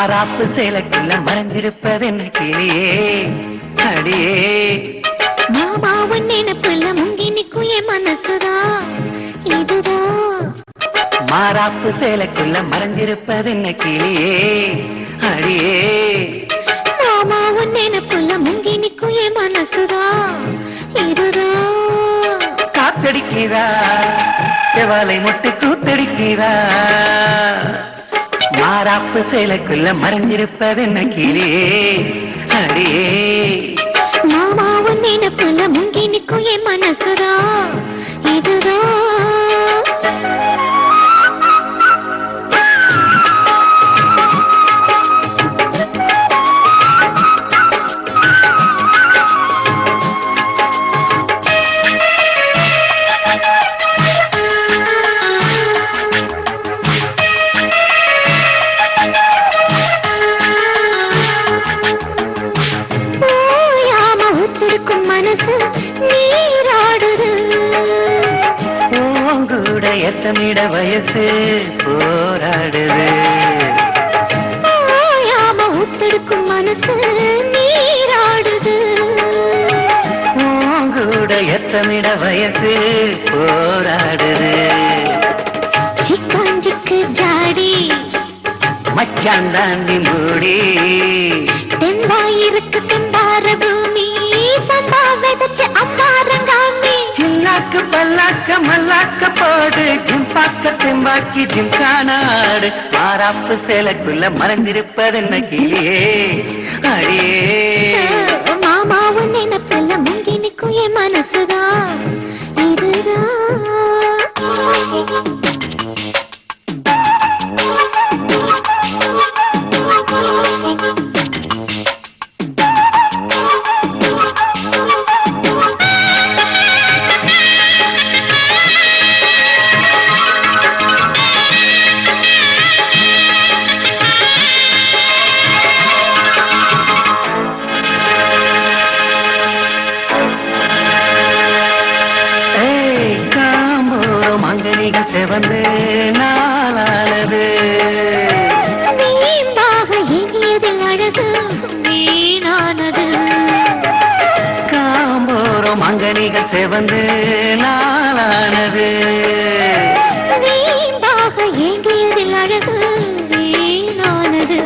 மாறாப்பு சேலைக்குள்ள மறைஞ்சிருப்பது என்ன கிளியே அடியே மாமாவன் நினைப்புல முங்கி நிக்கும் என் மனசுதா இதுதான் மாறாப்பு சேலைக்குள்ள மறைஞ்சிருப்பது என்ன கிளியே அடியே மாமாவன் நினைப்புல முங்கி நிக்கும் என் மனசுதா இதுதான் காத்தடிக்கிறா செவாலை முட்டு கூத்தடிக்கிறா மாறாப்பு சேலைக்குள்ள மறைஞ்சிருப்பது என்ன கிளியே அடியே மாமாவன் நினைப்புல முங்கி நிக்கும் என் மனசுதா இதுதான் எத்தமிட வயசு போராடுது ஓயாம உத்தெடுக்கும் மனசு நீராடுது கூட எத்தமிட வயசு போராடுது சிக்காஞ்சிக்கு ஜாடி மச்சான் தாண்டி மூடி தென்பாயிருக்கு தென்பார பூமி சம்பா விதைச்சு அம்மாரங்காமி சில்லாக்கு பல்லாக்க மல்லாக்க போடு ஜிம்பாக்க தெம்பாக்கி ஜிம்கானாடு மாறாப்பு சேலைக்குள்ள மறைஞ்சிருப்பது என்ன கிளியே அடியே மாமாவும் நினைப்புல முங்கி நிக்கும் என் மனசுதான் இதுதான் செவந்து நாளானது வீம்பாக எங்கியதில் அழகு வீணானது காம்போரம் அங்கனிகள் செவந்து நாளானது வீம்பாக எங்கியதில் அழகு வீணானது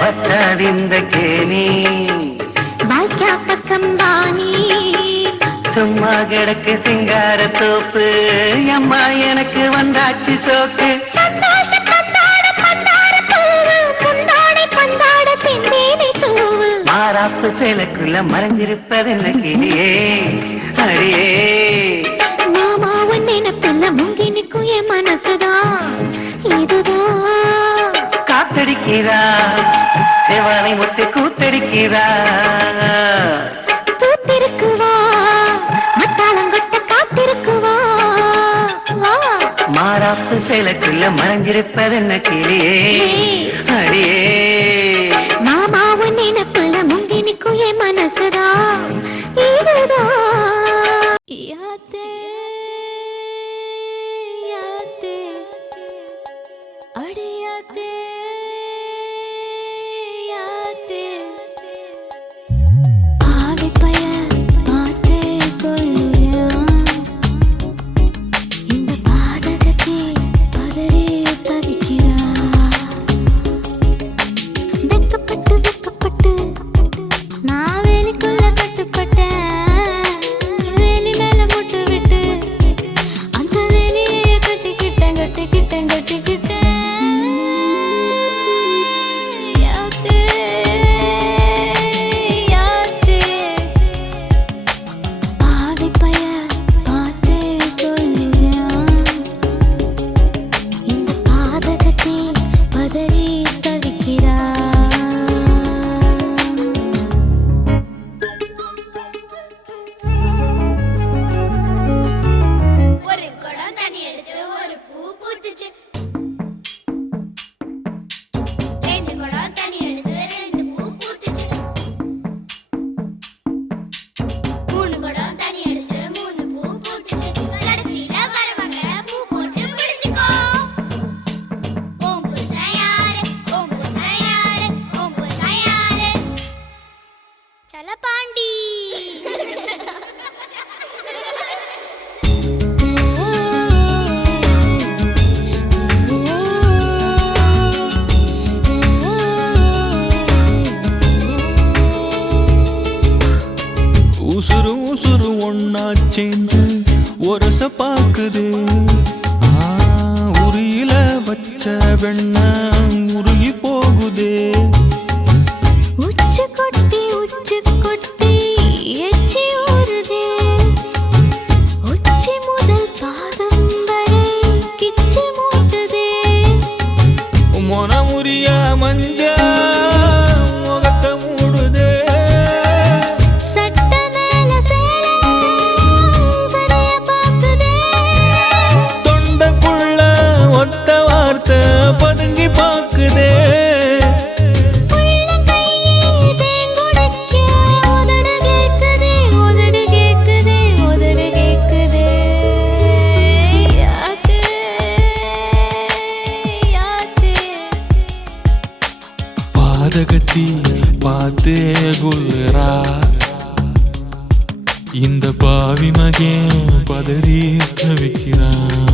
வத்தாதிந்த கேணி பாக்கியா பக்கம் தானி சும்மா கிடக்கு சிங்கார தோப்பு அம்மா எனக்கு வந்தாச்சு சோக்கு மாறாப்பு சேலைக்குள்ள மறைஞ்சிருப்பது என்ன கிளியே அடியே மாமாவன் நினைப்புல முங்கி நிக்கும் என் மனசுதான் இதுதான் காத்தடிக்கிறா செவாலை முட்டு கூத்தடிக்கிறா பூத்திருக்குவா மத்தாளங்கொட்ட காத்திருக்குவா மாறாப்பு சேலைக்குள்ள மறைஞ்சிருப்பது என்ன கிளியே அடியே மாமாவன் நினைப்புல முங்கி நிக்கும் என் மனசுதான் இதுதான் யாத்தே யாத்தே அடியாத்தே யாத்தே ஆவி பய பார்த்தே கொள்ளுயா இந்த பாதகத்தை பதறி தவிக்கிறா சேர்ந்து ஒரச பாக்குது. உரியில வச்ச வெண்ண உருகி போகுதே. உச்சு கொட்டி எச்சி ஊறுதே. உச்சி முதல் பாதம் வரை கிச்சி மூட்டுதே. மொனமுறிய மஞ்ச முகத்தை மூடுதே. சட்ட மேல சேல சரிய பாக்குதே. தொண்டைக்குள்ள ஒத்த வார்த்தை பதுங்கி பாக்குதே. உள்ள கையே தேங்குடைக்க உதடு கேக்குதே. யாத்தே பாதகத்தி பார்த்தே கொள்ளுறா. இந்த பாவி மகன் பதறி தவிக்கிறான்.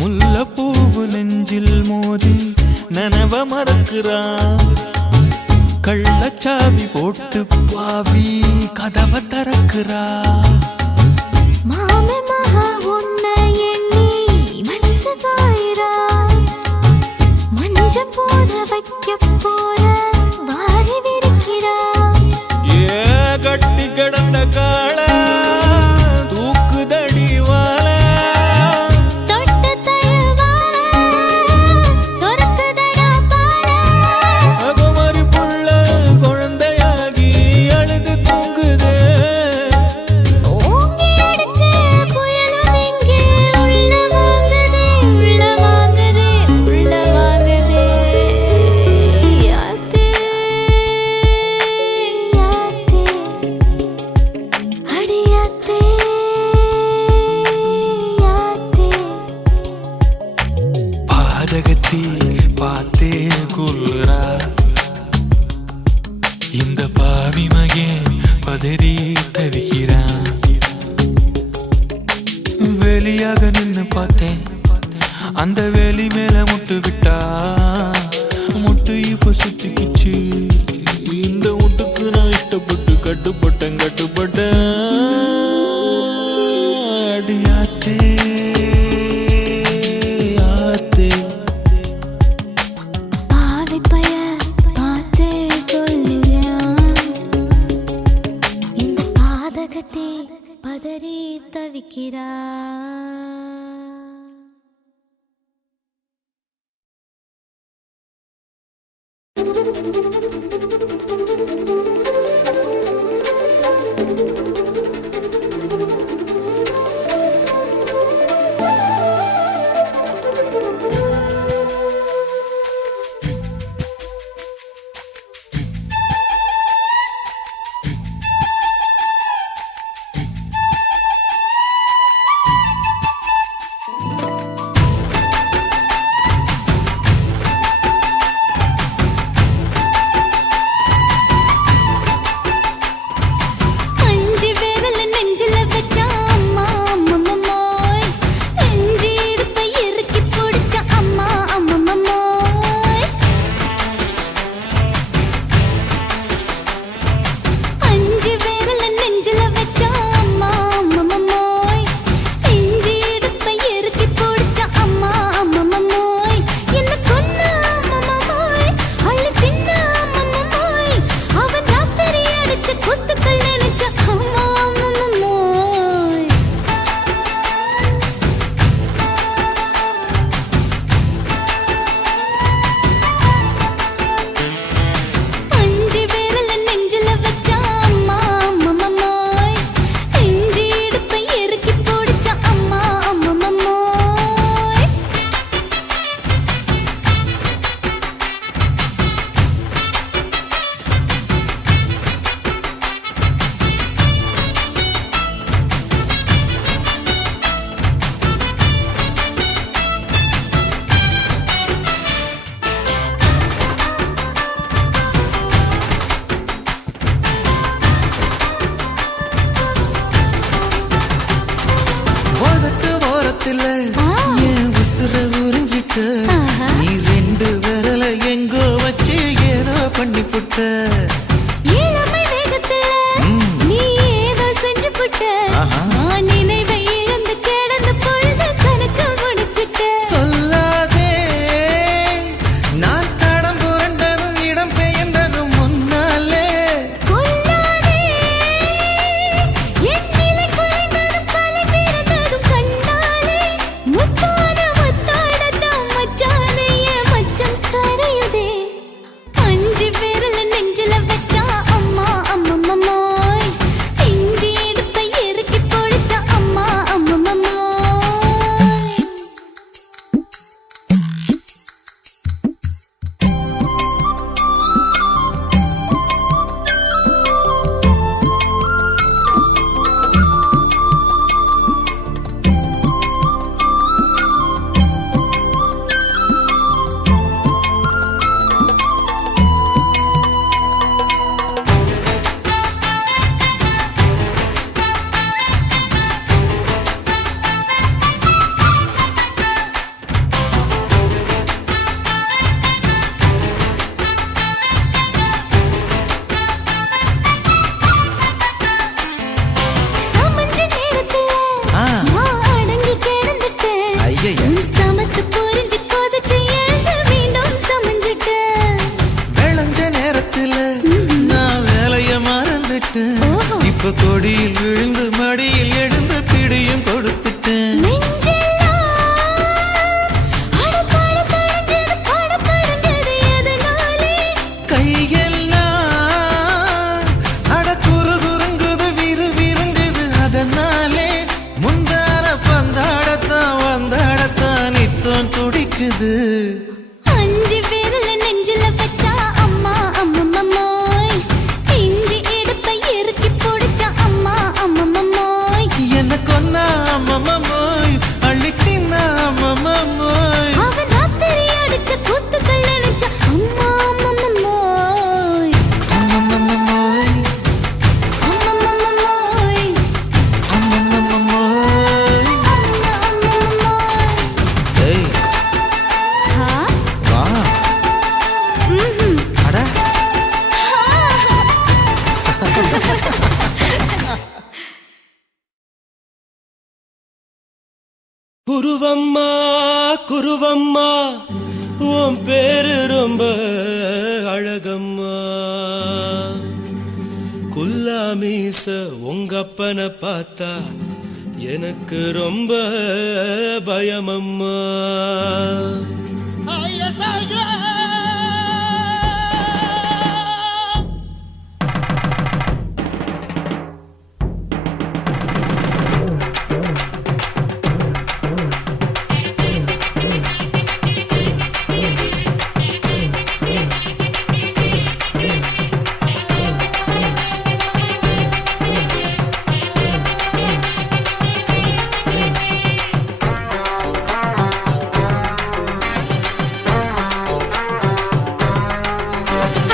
முல்லைப்பூவு நெஞ்சில் மோதி நனவ மறக்கிறான். கள்ளச்சாவி போட்டு பாவி கதவை திறக்கிறா. மாமே மகா உன்னை எண்ணி மனசு காயிரா. மஞ்சம் போட வைக்க போற வாரி விரிக்கிறா. ஏ கட்டி கிடந்த கால தூக்குதடி வாழ. தொட்ட தழுவால சொரக்குதடா பால. அகமரி புள்ள குழந்தையாகி அழுது தூங்குதே. ஓங்கி அடிச்ச புயலும் இங்கே உள்ள வாங்குதே. யாத்தே அடியாத்தே யாத்தே. பாதகத்தி பார்த்தே கொள்ளுறா. இந்த பாவி மகன் பதறி தவிக்கிறான். வெளியாக நின்னு பார்த்தேன். அந்த வேலி மேல முட்டு விட்டா. முட்டு இப்ப சுத்திக்குச்சு. இந்த முட்டுக்கு நான் இஷ்டப்பட்டு கட்டுப்பட்டேன். அடியாத்தே யாத்தே. பாவி பய பார்த்தே கொள்ளுறான். இந்த பாதகத்தை பதறி தவிக்கிறா. நேரத்துல என் உசுர உறிஞ்சிட்ட நீ ரெண்டு விரல எங்கோ வச்சு ஏதோ பண்ணி புட்ட இளமை வேகத்துல நீ ஏதோ செஞ்சு புட்ட நான் நினைவை இழந்து கிடந்த பொழுது கணக்கு முடிச்சிட்ட சொல்லாதே நான் தடம் புரண்டதும் இடம் பெயர்ந்ததும் முன்னாலே கொல்லாதே என் நிலை குறைந்ததும் கலை பிறந்ததும் கண்ணாலே முத்தான முத்தாடத்தான் மச்சானே என் மச்சம் கரையுதே அஞ்சு விரல நெஞ்சில வச்சா அம்மா அம்மம்மம்மோய் இஞ்சி இடுப்பை இறுக்கி பொழிச்சா அம்மா அம்மம்மம்மோய் சமஞ்ச நேரத்துல நான் அடங்கி கிடந்துட்டேன் ஐயைய. உன் சமத்து புரிஞ்சு கொதிச்சு எழுந்து மீண்டும் சமஞ்சிட்டேன் விளைஞ்ச நேரத்துல நான் வேலைய மறந்துட்டேன் ஓஹோ. இப்ப கொடியில் விழுந்து மடியில் எழுந்து பிடியும் கொடுத்துட்டேன் நெஞ்செல்லாம் அடப்பாட தடங்குது படபடங்குது எதனாலே கையெல்லாம் அட குறு குறுங்குது விறு விருங்குது அதனாலே முந்தார பந்தாடத்தான் வந்தாடத்தான் நித்தம் துடிக்குது அஞ்சு விரல நெஞ்சில வச்சா அம்மா அம்மம்மம்மோய் இஞ்சி இடுப்பை இறுக்கி பொடிச்சா அம்மா அம்மம்மம்மோய் என்ன கொன்னா அம்மம்மோய் அள்ளித்தின்னா அம்மம்மோய் அவன் ராத்திரி அடிச்ச கூத்துக்கள் நினைச்சா அம்மா அம்மம்மம்மோய் அம்மம்மோய் அம்மம்மம்மோய் அம்மம்மோய் அம்மா அம்மம்மம்மோய் ஏய் ஹா வா ம்ஹும் அட குருவம்மா குருவம்மா உன் பேரு ரொம்ப அழகம்மா குல்லாமீச உங்க அப்பனை பார்த்தா எனக்கு ரொம்ப பயமம்மா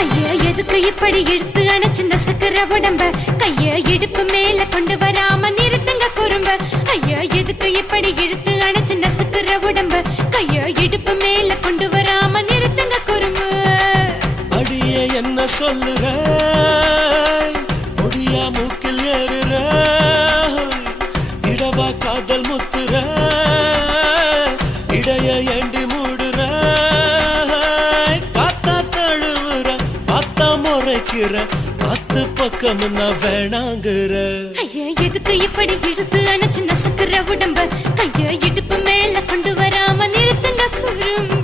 ஐயா எதுக்கு இப்படி இழுத்து அணைச்சிருந்த சக்கர உடம்ப கைய இடுப்பு மேல கொண்டு வராம நிறுத்துங்க குறும்ப ஐயா எதுக்கு இப்படி இழுத்து அணைச்சிருந்த சக்கர உடம்ப கைய இடுப்பு மேல கொண்டு வராம நிறுத்துங்க குறும்பு அடியே என்ன சொல்லுற முடியா மூக்கில் ஏறுற இடவா காதல் முத்துற இடைய ஏண்டி மூடுற காத்தா தழுவுற பார்த்தா முறைக்கிற பத்து பக்கம் நான் வேணாங்குற ஐயா எதுக்கு இப்படி இழுத்து அணைச்சு நசுக்குற உடம்ப கைய இடுப்பு மேல கொண்டு வராம நிறுத்துங்க குறும்ப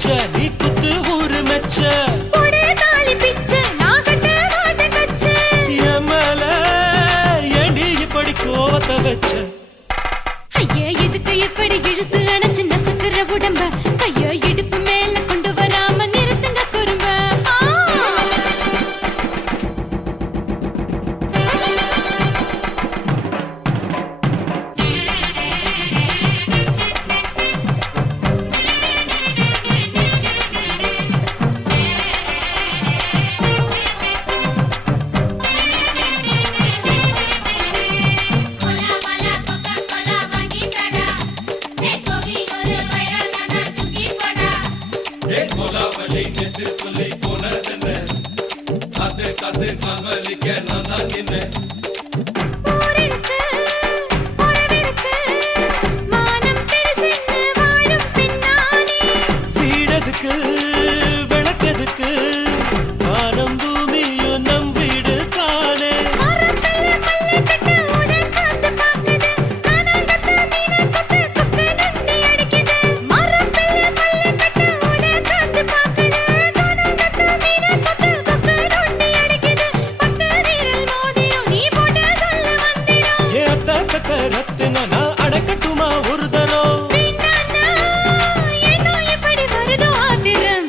வச்ச நீ குத்து ஊரு மெச்ச போடு தாலி பிச்சை நான் கட்ட மாட்டேன் கச்சை என் மேல ஏண்டி இப்படி கோவத்தை வச்ச ஐயா எதுக்கு எப்படி இழுத்து அணைச்சு நசுக்குற உடம்ப ஐயோ இடுப்பு மேல கொண்டு வராம நிறுத்துங்க குறும்ப ஊரிருக்கு உறவிருக்கு மானம் பெருசென்னு வாழும் பின்னானே வீடதுக்கு விளக்கதுக்கு வானம் பூமியும் நம் வீடு தானே மரத்துல மல்லி கட்ட உதன் காத்து பாக்குது கானாங்கத்து மீனாங்கத்து குக்கு நண்டி அடிக்குது மரத்துல மல்லி கட்ட உதன் காத்து பாக்குது கானாங்கத்து மீனாங்கத்து குக்கு நண்டி அடிக்குது பத்து வீரல் மோதிரம் நீ போட்ட சொல்ல வந்திடும் ஏ அத்த கத்த ரத்தின நான் அடக்கட்டுமா ஒரு தரம் வீணானா ஏனோ இப்படி வருதோ ஆத்திரம்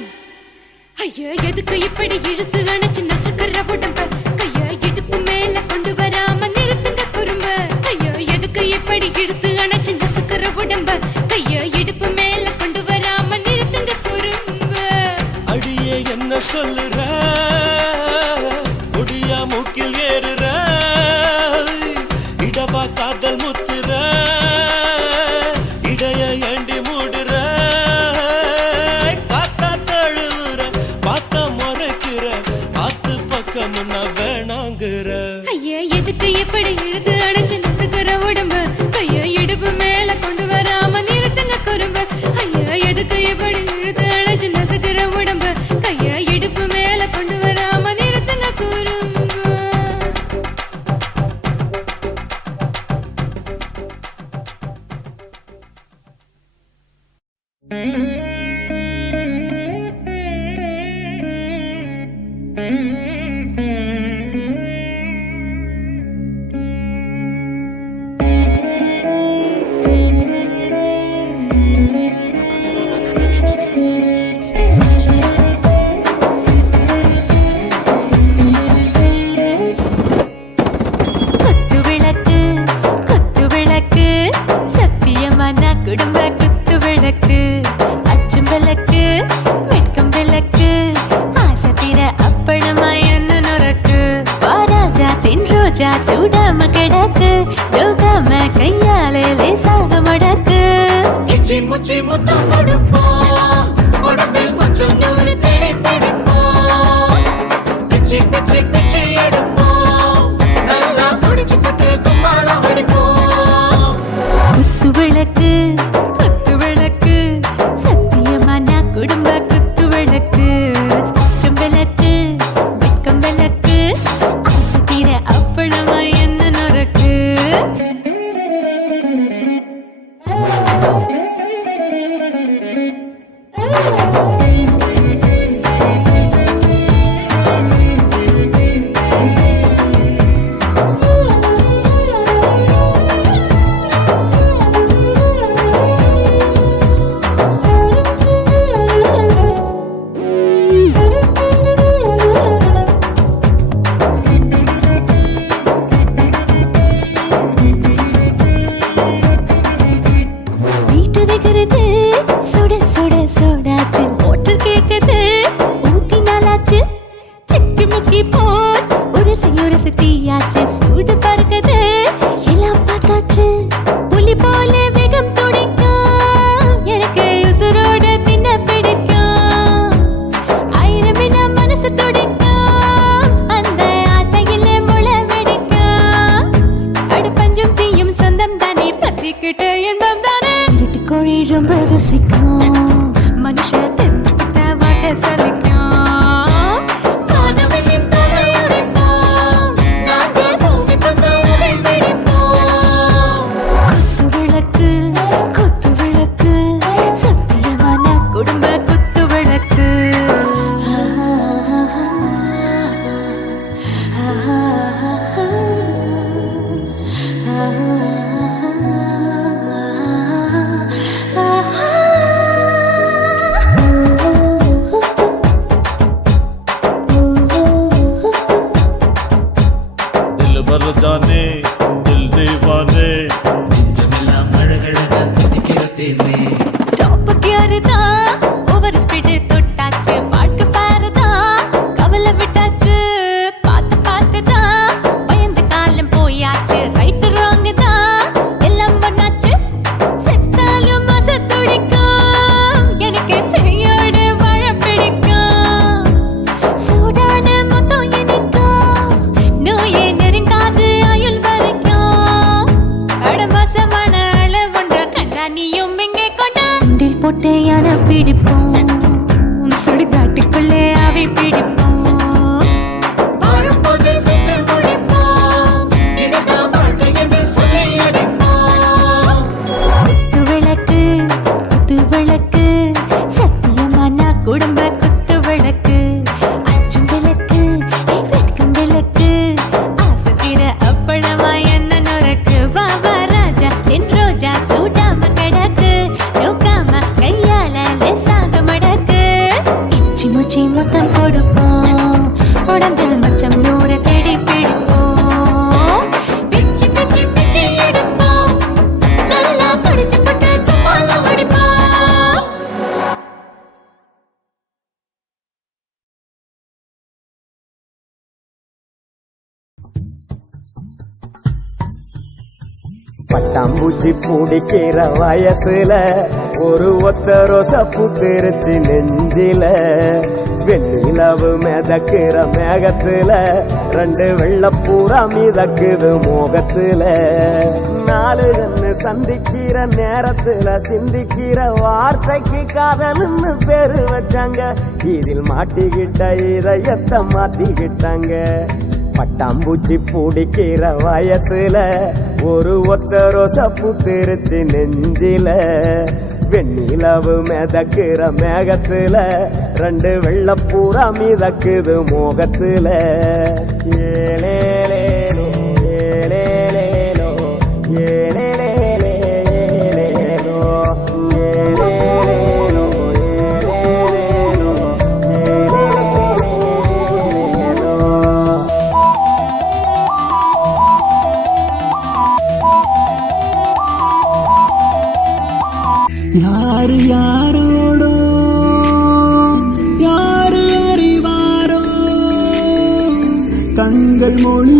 ஐயோ எதுக்கு இப்படி இழுத்து அணைச்சு நசுக்குற உடம்ப கைய இடுப்பு மேல கொண்டு வராம நிறுத்துங்க குறும்ப ஐயோ எதுக்கு இப்படி இழுத்து அணைச்சு நசுக்குற உடம்ப கைய இடுப்பு மேல கொண்டு வராம நிறுத்துங்க குறும்ப அடியே என்ன சொல்லுற ஒடியா மூக்கில் ஏறுற இடவா காதல் முத்துற இடைய ஏண்டி மூடுற காத்தா தழுவுற பார்த்த முறைக்கிற ஆத்து பக்கம் நான் வேணாங்குற ஐயா எதுக்கு எப்படி இழுத்து அணைச்சு நசுக்குற உடம்ப கைய இடுப்பு மேல கொண்டு வராம நிறுத்துங்க குறும்ப ஐயா எதுக்கு எப்படி இழுத்து அணைச்சு நசுக்குற உடம்ப கைய இடுப்பு மேல கொண்டு வராம நிறுத்துங்க குறும்ப குத்து விளக்கு சத்தியமான குடும்ப குத்து விளக்கு அச்சும் விளக்கு வெட்கம் விளக்கு ஆசை தீர அப்பளமா என்ன நுறக்கு வாராஜா தின் ரோஜா சூடாம கிடக்கு யோகாம கையாலே லேசாக மடக்கு இச்சி முச்சி முத்தம் கொடுப்போம் உடம்பில் கொஞ்சம் நூறு தேடி பிடிப்போம் பிச்சி பிச்சி பிச்சி எடுப்போம் நல்லா குடிச்சு பட்டு கும்பாளம் அடிப்போம் குத்து விளக்கு சத்தியமான குடும்ப குத்து விளக்கு அச்சும் விளக்கு வெட்கம் விளக்கு ஆசை தீர அப்பளமா என்ன நுறக்கு வீட்டருகிறது சுட சுட சோடாச்சு மோட்டர் கேக்குது ஊத்தி நாளாச்சு சிக்கி முக்கி போல் உரசி தீயாச்சு சூடு பறக்குது எல்லாம் பார்த்தாச்சு புலி போல வேகம் துடிக்கும் எனக்கு உசுரோட தின்ன பிடிக்கும் ஆயிரம் வினா மனசு துடிக்கும் அந்த ஆசையிலே முளை வெடிக்கும் அடுப்பஞ்சும் தீயும் சொந்தம் தானே பத்திக்கிட்டு இன்பம் தானே இருட்டு கோழி ரொம்ப ருசிக்கும் மனுஷ தெரிஞ்சுக்கிட்ட வாக்க சலிக்கும் வானவெளியின் தலை உடைப்போம் நாங்கள் பூமி தந்த உடை பிடிப்போம் குத்து விளக்கு சத்தியமான குடும்ப குத்து தான் ஓவர் ஸ்பீடு தொட்டாச்சு வாழ்க்கை பாருதான் கவலை விட்டாச்சு பார்த்து பார்த்து தான் பயந்த காலம் போயாச்சு ரைட்டு ராங்கு தான் எல்லாம் பண்ணாச்சு செத்தாலும் மச துடிக்கும் எனக்கு பெரியோடு வாழ பிடிக்கும் சூடான மொத்தம் எனக்கும் நோயே நெருங்காது ஆயுள் வரைக்கும் அடமாசமான அளவுண்ட கண்டா நீயும் இங்கே கொண்டா உண்டில் போட்டு யானை பிடிப்போம் சுடுகாட்டுக்குள்ளே அவை பிடிப்போம் வரும்போது செத்து முடிப்போம் இதுதான் வாழ்க்கை என்று சொல்லி அடிப்போம் குத்து விளக்கு குத்து விளக்கு சத்தியமான குடும்ப குத்து விளக்கு அச்சும் விளக்கு வெட்கும் விளக்கு ஆசை தீர அப்பளமா என்ன நுறக்கு வா வா ராஜா என் ரோஜா சூடாம கிடக்கு நோக்காம கையால லேசாக மடக்கு இச்சி முச்சி மொத்தம் கொடுப்போம் உடம்பில் மச்சம் நூறு தேடி பிடிப்போம் பிச்சி பிச்சி பிச்சி எடுப்போம் நல்லா படிச்சு போட்டு துப்பால முடிப்போம் பட்டாம்பூச்சி பிடிக்கிற வயசுல ஒரு ஒத்த ரோசா பூத்திருச்சு நெஞ்சில வெண்ணிலவு மிதக்கிற மேகத்துல ரெண்டு வெள்ளப்பூரா மிதக்குது மோகத்துல நாலு கண்ணு சந்திக்கிற நேரத்துல சிந்திக்கிற வார்த்தைக்கு காதல்னு பேரு வச்சாங்க இதில் மாட்டிக்கிட்ட இதயத்தை மாத்திக்கிட்டாங்க பட்டாம்பூச்சி பிடிக்கிற வயசுல ஒரு ஒத்த ரோசா பூத்திருச்சு நெஞ்சில வெண்ணிலவு மிதக்கிற மேகத்துல ரெண்டு வெள்ளப்பூரா மிதக்குது மோகத்துல ஏலேலேலோ ஏலேலேலோ ஏலேலேலோ ஏலேலேலோ யாரு யாரோடோ யாரு அறிவாரோ கண்கள் மொழி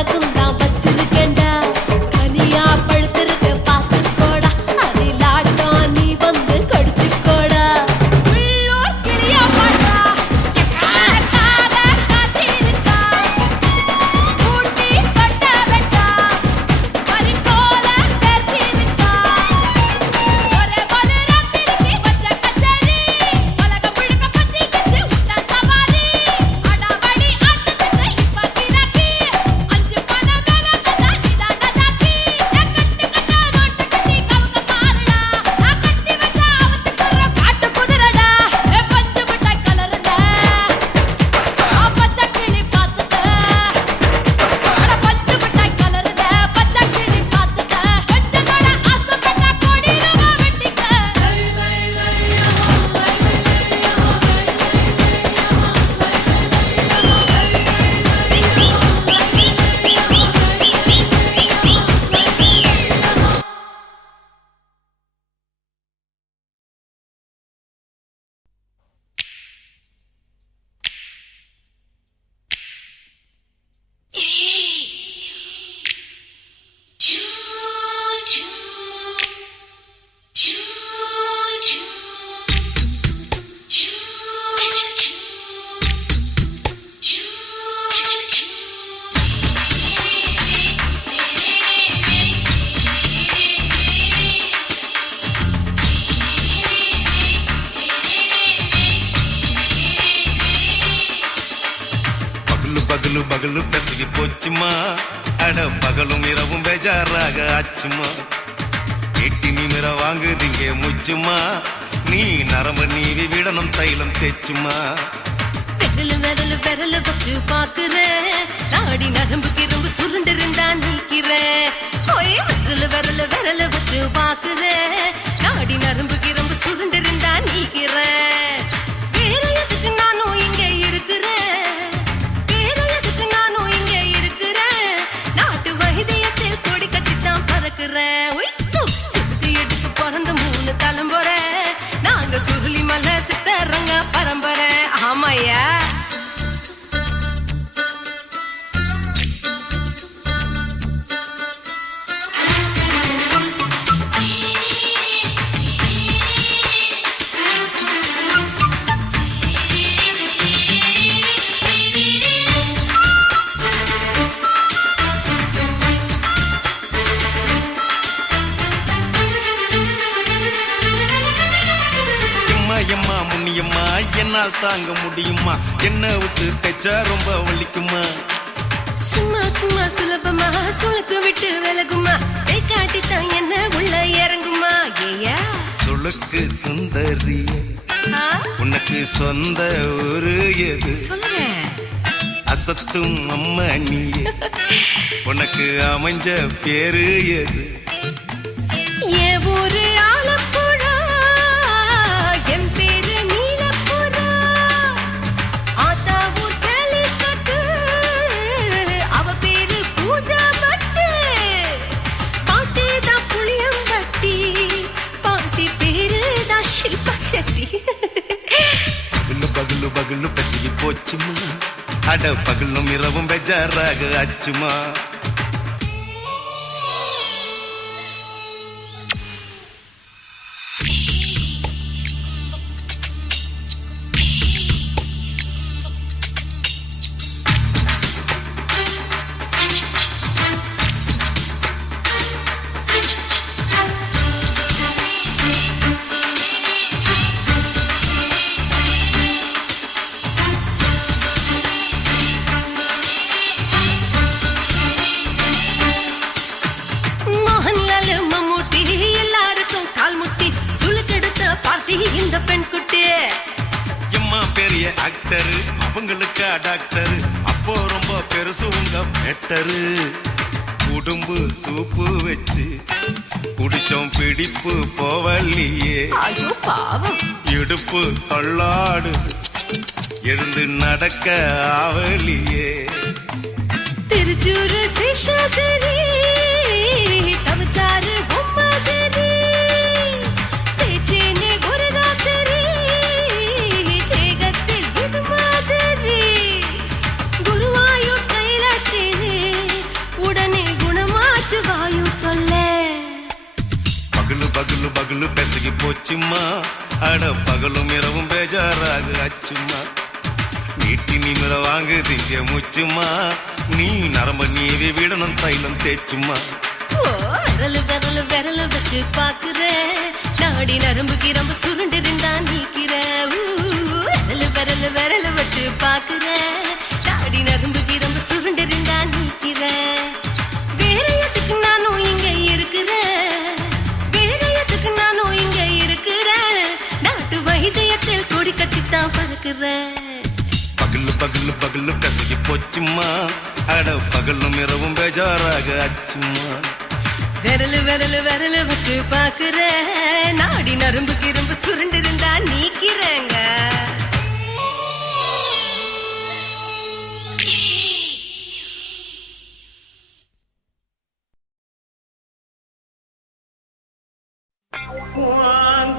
உனக்கும் தான் வச்சிருக்கேன்டா கனியா பழுத்திருக்க பார்த்துக்கோடா அதிலாட்டம் நீ வந்து கடிச்சுக்கோடா உள்ளூர் கிளியா பாட்டா காக காத்திருக்கா கூட்டி கொட்ட வெட்டா பறிக்கோல பேச்சிருக்கா ஒரே ஒரு ராத்திரிக்கு வச்ச கச்சேரி உலக முழுக்க பத்தி கிச்சு விட்டா சவாரி அடாவடி ஆட்டத்துக்கு இப்ப கிராக்கி அஞ்சு பண வேலை கதா நிதான ஜாக்கி கட்டு கட்டா நோட்டு கட்டி கவுக்க பாருடா நான் கட்டி வச்ச அவத்துக்குற காட்டு குதிரடா பஞ்சு மிட்டாய் கலர்ல பச்சை கிளி பார்த்துட்ட அட பஞ்சு மிட்டாய் கலர்ல பச்சை கிளி பார்த்துட்ட கொஞ்சத்தோட ஆசைப்பட்ட கோடி ரூபா வெட்டிக்க பகலு பகலு பகலு பெசகி போச்சுமா அட பகலும் இரவும் பேஜாராக ஆச்சுமா எட்டி நிமிர வாங்குதீங்க முச்சுமா நீ நரம்பு நீவி விடணும் தைலம் தேச்சுமா விரல வச்சு பாக்குறேன் நாடி நரம்பு கிரம்பு சுருண்டு இருந்தா நீக்கிறேன் விரல வச்சு பாக்குறேன் நாடி நரம்பு கிரம்பு சுருண்டு இருந்தா நீக்கிறேன் வேற எதுக்கு நானும் இங்க இருக்கிறேன் வேற எதுக்கு நானும் இங்க இருக்கிறேன் நாட்டு வைத்தியத்தில் கொடி கட்டித்தான் பறக்கிறேன் சுத்தி எடுத்து பிறந்த 3 தலைமுறை நாங்க சுருளி மலை சித்தரங்க பரம்பரை ஆமாயா எம்மா முன்னியம்மா என்னால் தாங்க முடியுமா என்ன விட்டு தைச்சா ரொம்ப வலிக்குமா சும்மா சும்மா சுலபமா சுளுக்கு விட்டு விலகுமா கை காட்டித்தான் என்ன உள்ள இறங்குமா ஏயா சுளுக்கு சுந்தரி உனக்கு சொந்த ஊரு எது சொல்றேன் அசத்தும் அம்மா நீ உனக்கு அமைஞ்ச பேரு எது என் ஊரு ஆலப்புழா என் பேரு நீலப்புறா ஆத்தா ஊர் கேலிக்கட்டு அவ பேரு பூஜா பட்டு பாட்டி தான் புளியம்பட்டி பாட்டி பேரு தான் ஷில்பா செட்டி பகலு பகலு பகலு பெசகி போச்சுமா அட பகலும் இரவும் பெஜாராக ஆச்சுமா ஆக்டர் அவங்களுக்கு டாக்டர் அப்போ ரொம்ப பெருசு உங்க மேட்டரு குடும்பு சூப்பு வச்சு குடிச்சோம் பிடிப்பு போவல்லையே ஐயோ பாவம் இடுப்பு தள்ளாடு எழுந்து நடக்க ஆவலியே திருச்சூரு சிஷாதிரி தவச்சாரு பொம்மாதிரி தேச்சேனே ஒரு ராத்திரி தேகத்தில் இது மாதிரி குருவாயூர் கைலாச்சேனே பகலு பகலு பெசகி போச்சுமா அட பகலும் இரவும் பேஜாராக ஆச்சுமா நீட்டி நிமிர வாங்கு திங்க முச்சுமா நீ நரம்ப நீவி விடணும் தைலம் தேச்சுமா ஓ விரலு விரலு விரலு வச்சு பாக்குற நாடி நரம்பு கிரம்பு சுருண்டிருந்தா நீக்கிற விரலு விரலு விரலு வச்சு பாக்குற நாடி நரம்பு கிரம்பு சுருண்டிருந்தா நீக்கிற வேற எதுக்கு நானும் இங்க இருக்கிறேன் வேற எதுக்கு நானும் இங்க இருக்கிறேன் நாட்டு வைத்தியத்தில் கொடி கட்டித்தான் பறக்கிறேன் பகலு பகலு பகலு பெசகி போச்சுமா அட பகலும் இரவும் பேஜாராக ஆச்சுமா விரலு விரலு விரலு வச்சு பாக்குற நாடி நரம்பு கிரம்பு சுருண்டிருந்தா நீக்கிறேங்க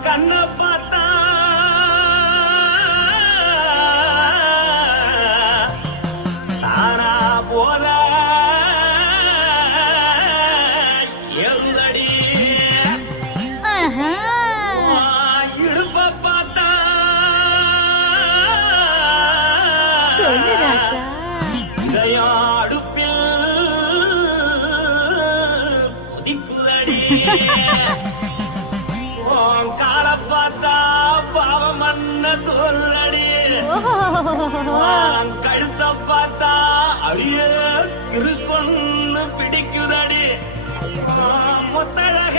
கண்ண பார்த்தா தானா போல எருதடி இடுப்ப பார்த்தா சொல்லு ராசா இதயம் அடுப்பில் உதிக்குதடி கால பார்த்தா பாவம் மண்ண தோல்லடி கழுத்த பார்த்தா அடிய இருக்குன்னு பிடிக்குதடி முத்தழக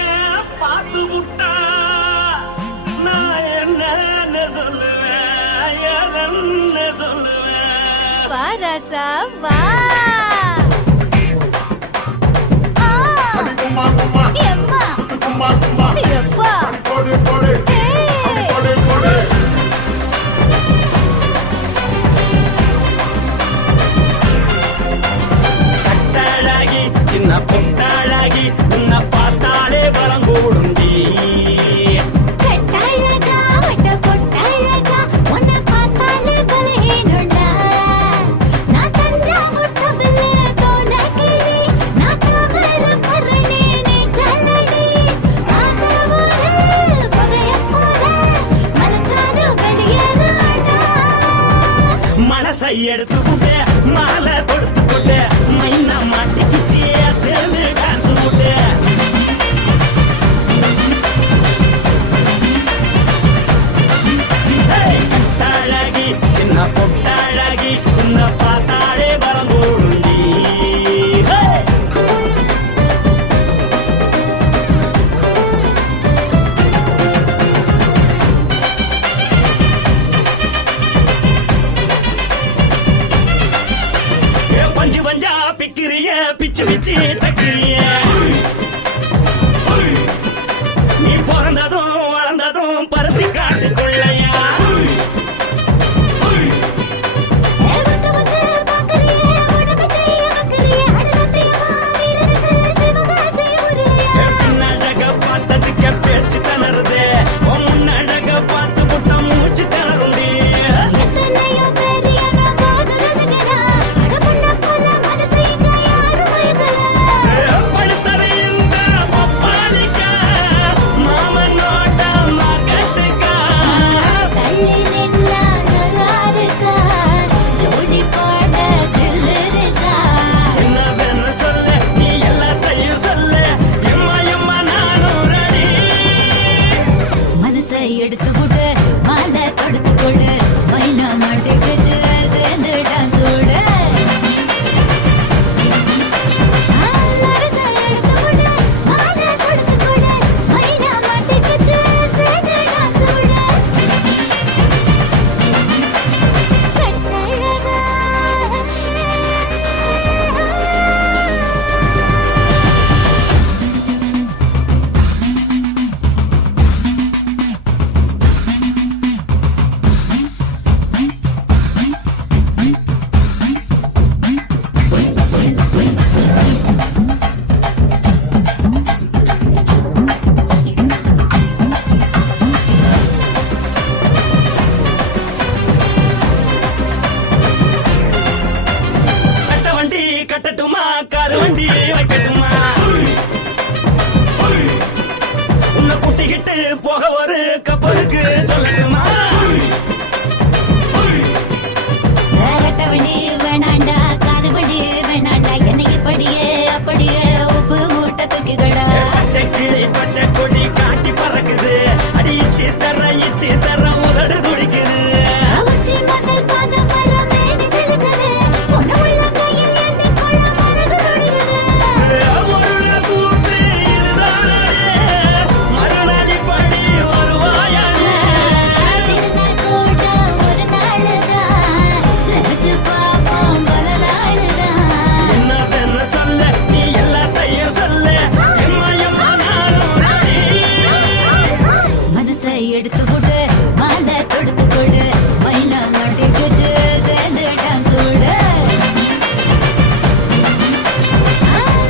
பார்த்து விட்டா நான் என்ன சொல்லுவேன் எதன்னு சொல்லுவேன் வா ராசா வா எம்மா எப்பா கட்டழகி சின்ன பொட்டழகி உன்னை பார்த்தாலே பலங்கூடும் கட்டழகா வட்ட பொட்டழகா உன்னை பார்த்தாலே பலஹீனண்டா நான் தஞ்சாவூர் தபல கோலகிரி நான் கவர பரணி நீ ஜல்லடி ஆசவூர் பகைய போற மரச்சாது வெளியேறாடா மனசை எடுத்துக்கிட்டு மாலை கொடுத்துக்கிட்டு மைனா மாட்டிக்கிச்சு சேர்ந்து டான்ஸ் போட்டு அழகி சின்ன பொட்டழகி உன்னை பார்த்தாலே பலம் கூடுண்டி பஞ்சு பஞ்சா பிக்கிறிய பிச்சு பிச்சு தக்கிறிய நீ பிறந்ததும் வளர்ந்ததும் பருத்தி காட்டுக்குள்ளையா வந்து வந்து பாக்கறியே உடம்பத்தைய வக்கறியே அடலத்தையமா வீரருக்கு சிவகாசி உரியா பின்னழக பார்த்ததுக்கு பேச்சு தளருது முன்னழக பார்த்து புட்ட மூச்சு தளருண்டி எத்தனையோ பெரிய போது ரசிகரா அடபுள்ள போல மனசை இங்க யாரும் வைக்கல படுத்தது இந்த பப்பாளிக்கா மாமனோட மகட்டுக்கா தள்ளி நின்னா நல்லா இருக்கா ஜோடி பாட தில் இருக்கா என்ன வேணும் சொல்ல நீ எல்லாத்தையும் சொல்ல எம்மா எம்மா நானும் ரெடி மனசை எடுத்து கொடு மாலை தொடுத்து கொடு மைனா மாட்டுக்கு சேர்ந்து டான்ஸ் ஓடு மனசை எடுத்து கொடு மாலை தொடுத்து கொடு மைனா மாட்டுக்கு சேர்ந்து டான்ஸ் ஓடு கட்ட வண்டி கட்டட்டுமா காரு வண்டி வைக்கட்டுமா உன்னை குட்டிக்கிட்டு அப்படியே உப்பு மூட்டை தூக்கிக்கடா. பச்சை கிளி பச்சை கொடி காட்டி பறக்குது அடிச்சு தர உதடு துடிக்குது. உச்சி முதல் பாதம் வர மேனி சிலுக்குது. உன்னை உள்ள கையில் ஏந்தி கொள்ள மனது துடிக்குது. ஒரு கூத்து இதுதானே மறுநாள் படி வருவாயானே. திருநாள் கூட ஒரு நாளுதான். நினைச்சு பார்ப்போம் பல நாளுதான். என்ன சொல்ல நீ எல்லாத்தையும் சொல்ல எம்மா நானும் ready. மனசை எடுத்து கொடு மாலை தொடுத்து கொடு மைனா மாட்டிக்கிச்சு சேர்ந்துட்டான் கூட.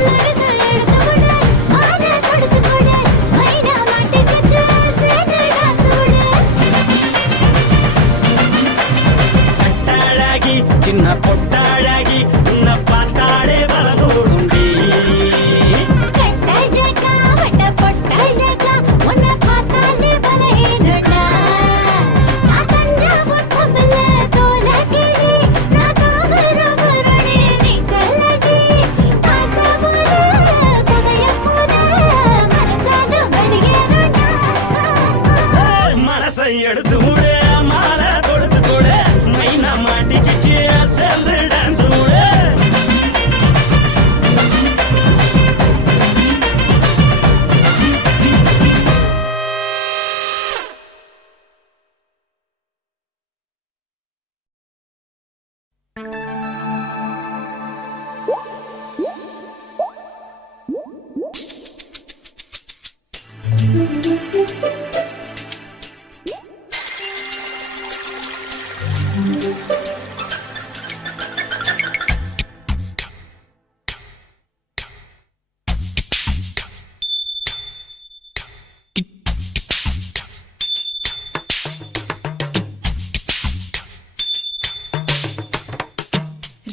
மனசை எடுத்து கொடு மாலை தொடுத்து கொடு மைனா மாட்டிக்கிச்சு சேர்ந்துட்டான் கூட. கட்டாழகி சின்ன பொட்டாழகி உன்னை பார்த்தாலே வளர்ந்துடுண்டி. கட்டழகா வட்ட பொட்டழகா உன்னை பார்த்தாலே பலஹீனடா. நான் தஞ்சாவூர் கம்பல தோலகிரி நான் தோகரபுரணி நீ சொல்லடி. ஆசைபுர கதைய போத மறைச்சாலும் வெளியேறடா. மனசை எடுத்து விடு மாலை கொடுத்து கொடு மைனா மாட்டிக்கிச்சு சேர்ந்து டான்ஸ் விடு.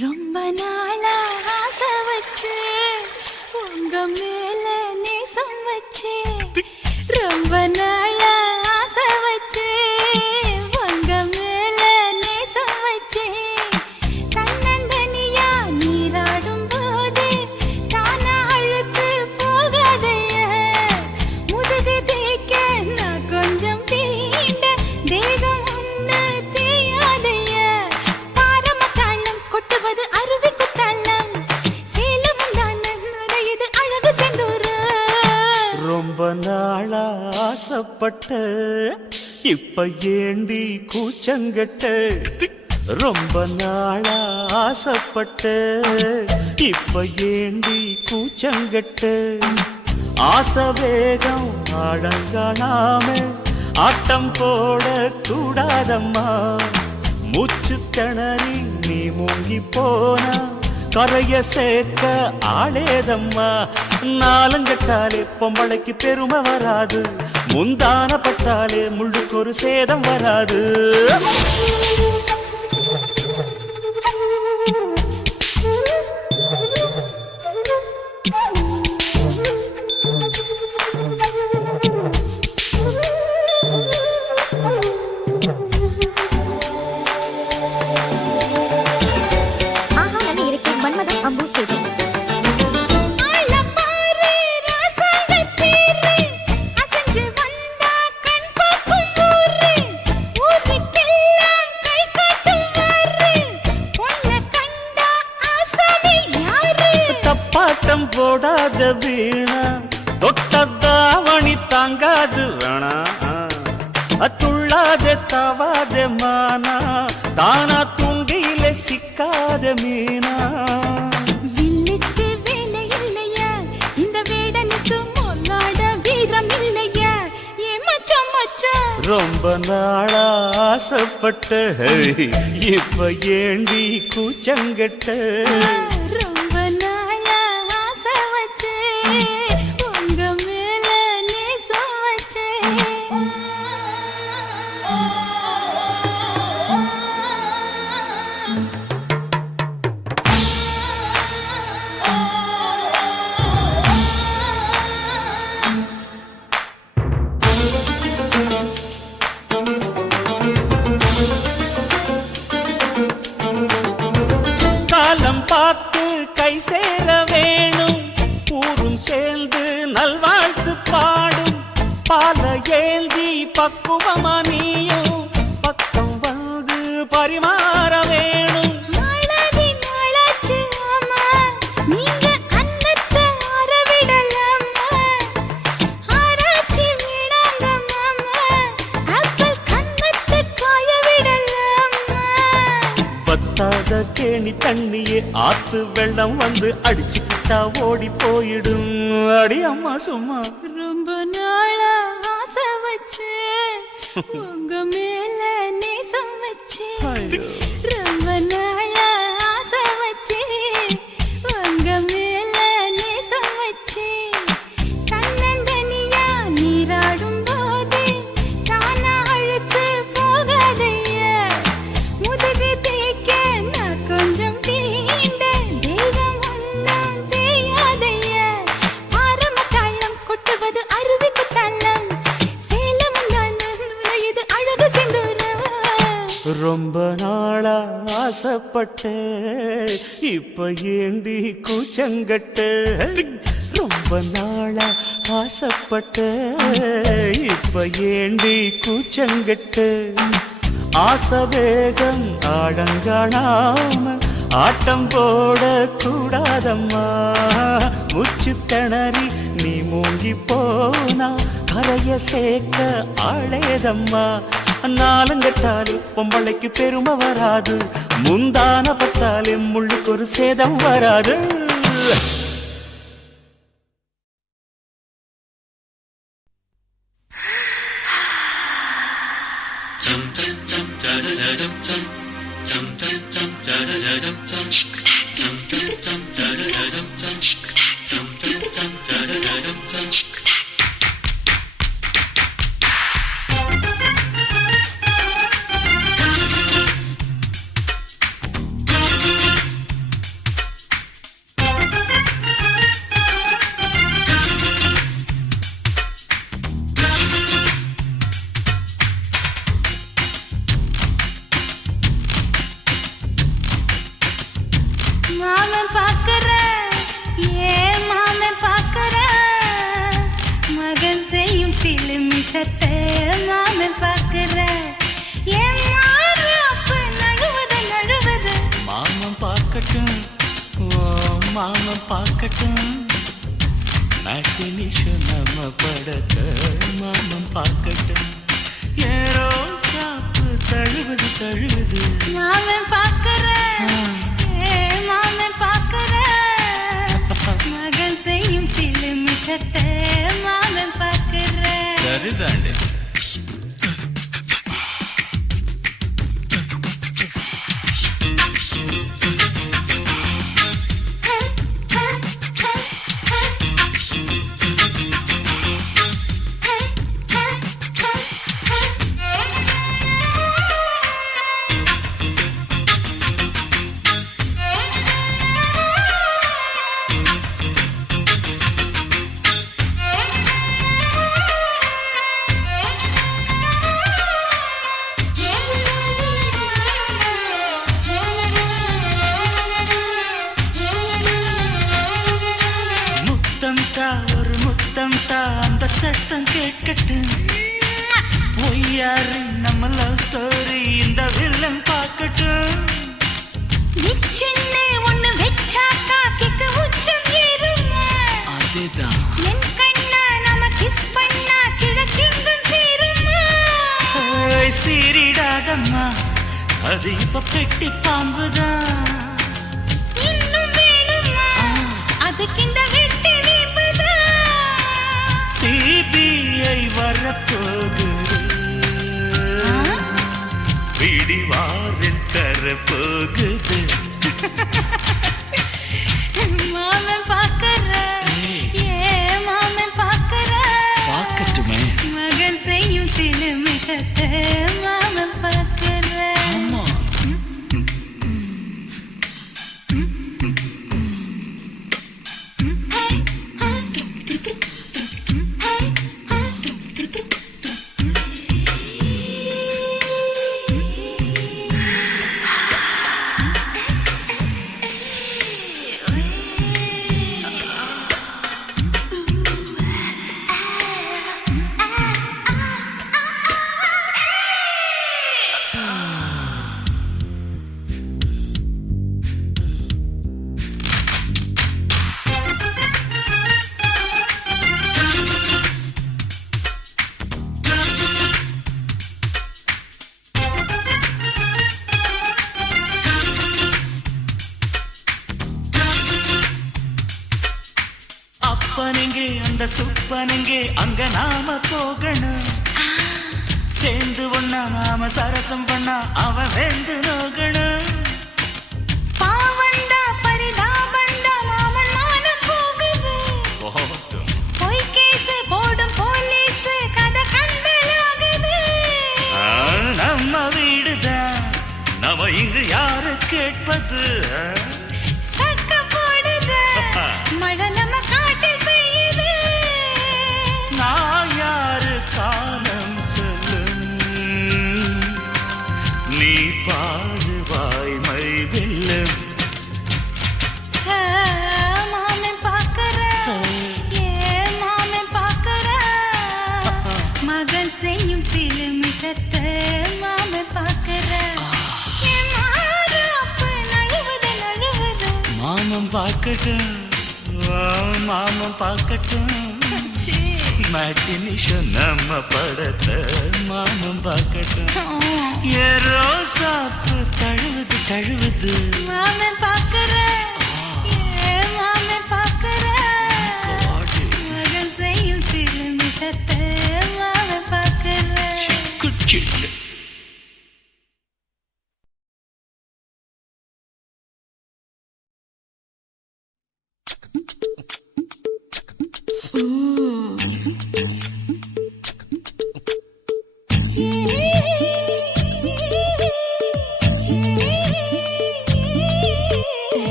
ரொம்ப நாளா ஆசை வச்சு உங்க மேல நேசம் வச்சு. ரொம்ப நாளா ஆசை வச்சு உங்க மேல நேசம் வச்சு. தன்னந்தனியா நீராடும் போது தானா அழுக்கு போகாதைய. முதுகு தேய்க்க நான் கொஞ்சம் தீண்ட தேகம் ஒண்ணு தேயாதைய. பாரமத்தாளம் கொட்டுவது அருவி குத்தாளம் சேலம் தானே நுரையுது அழகு செந்தூரு. ரொம்ப நாளா ஆசைப்பட்ட இப்ப ஏண்டி கூச்சங்கட்ட. ரொம்ப நாளா ஆசைப்பட்ட இப்ப ஏண்டி கூச்சங்கட்ட. ஆசை வேகம் ஆழங்காணாம ஆட்டம் போட கூடாதம்மா. மூச்சு திணறி நீ மூங்கி போனா கரைய சேர்க்க ஆளேதம்மா. நாலங்கட்டாலே பொம்பளைக்கு பெருமை வராது. முந்தான பட்டாலே முள்ளுக்கு ஒரு சேதம் வராது. ஆஹா இருக்கேன் மன்மதம் அம்பு ஸ்டேஜ். தப்பாட்டம் போடாத வீணா தொட்டதாவணி தாங்காது வேணா. துள்ளாத தவாத மானா தானா துண்டியில சிக்காத மீனா. வில்லுக்கு வேலை இல்லையா இந்த வேடனுக்கு மொல்லாட வீரம் இல்லையா. ஏ மச்சான் மச்சான் ரொம்ப நாளா ஆசைப்பட்ட இப்ப ஏண்டி கூச்சங்கட்ட. ரொம்ப நாளா ஆசை வச்சு உங்க மேல நேசம் வச்சு. காலம் பார்த்து கை சேர வேணும் ஏந்தி பக்குவமா நீயும் பக்கம் வந்து பரிமாற வேணும். வத்தாத கேணி தண்ணியே ஆத்து வெள்ளம் வந்து அடிச்சுக்கிட்டா ஓடி போயிடும். அடி அம்மா சும்மா ரொம்ப நாளா ஆசை வச்சு உங்க மேல நேசம் வச்சு ரொம்ப நாளா ஆசை வச்சு உங்க மேல நேசம் வச்சு தன்னந்தனியா நீராடும் போது தானா அழுத்து போகாதைய முதுகு தேய்க்க நான் கொஞ்சம் தீண்ட தெய்வம் ஒன்றும் தெரியாதைய ஆரம்ப தாளம் கொட்டுவது அருவிக்கு தள்ளம் சேலம் இது அழகு சிந்துரம். ரொம்ப நாளா ஆசைப்பட்ட இப்ப ஏண்டி கூச்சங்கட்ட. ரொம்ப நாளா ஆசைப்பட்ட இப்ப ஏண்டி கூச்சங்கட்ட. ஆசை வேகம் ஆடங்காணாம ஆட்டம் போட கூடாதம்மா. முச்சு திணறி நீ மூங்கி போனா கரைய சேர்க்க ஆளேதம்மா. நாலங்கட்டாலு பொம்பளைக்கு பெருமை வராது, முந்தான பட்டாலே முள்ளுக்கு ஒரு சேதம் வராது. மாமன் பாக்குற ஏன் மாமன் பாக்குற மகன் செய்யும் சிலு மிஷத்தை மாமன் பாக்குற ஏன் மாறாப்பு நழுவது நழுவது. மாமன் பார்க்கட்டும் மாமன் பார்க்கட்டும் மேட்டினிஷன் நம்ம படத்த மாமன் பார்க்கட்டும். ஏரோ சாப்பு தழுவது தழுவது. மாமன் பாக்குற ஏன் மாமன் பாக்குற மகன் செய்யும் சிலு மிஷத்தை மாமன் பாக்குற. சரிதாண்டே. ஒரு முத்தம் தா அந்த சத்தம் கேட்கட்டும். ஒய்யாரு நம்ம லவ் ஸ்டோரி இந்த வில்லன் பார்க்கட்டும். சின்ன ஒண்ணு வெச்சாக்கா கிக்கு உச்சம் ஏறுமா. அதுதான் என் கண்ணா நாம கிஸ் பண்ணா கிழக்கெங்கும் சீருமா. சீரிடாதம்மா அது இப்ப பெட்டி பாம்புதான். இன்னும் வேணுமா அதுக்கு இந்த வெட்டி வீம்புதான். சிபிஐ வரப்போகுது பிடிவாரில் தரப்போகுது. மாமன் பாக்குற ஏன் மாமன் பாக்குற பார்க்கட்டுமே மகன் செய்யும் சில மிஷத்தை மாமன் பாக்குற. அப்பனெங்கே அந்த சுப்பனெங்கே அங்க நாம போகணும் சேர்ந்து ஒண்ணா நாம சரசம் பண்ணா அவன் வெந்து நோகணும் பாவந்தா பரிதாபந்தா மாமன் மானம் போகுது பொய் கேஸ் போடும் போலீஸ் கதை கண்டலாகுது நம்ம வீடுதான் நம்ம இங்கு யாரு கேட்பது சக்க போடுது மழை நம்ம காட்டில் பெய்யுது நான் யாரு காலம் சொல்லும் நீ பாடுவாய் மை வெல்லும் மாமன் பாக்குற மாமன் பாக்குற மகன் செய்யும் சில மிஷத்தை மாமன் பாக்குற மாமன் பார்க்கட்டும் மாமன் பார்க்கட்டும் மேட்டினிஷன் நம்ம படத்தை மாமன் பார்க்கட்டும் ஏரோ சாப்பு தழுவுது தழுவுது மாமன் பாக்குற மாமன் பாக்குற மகன் செய்யும் சில மிஷத்தை மாமன் பாக்குற சிட்டு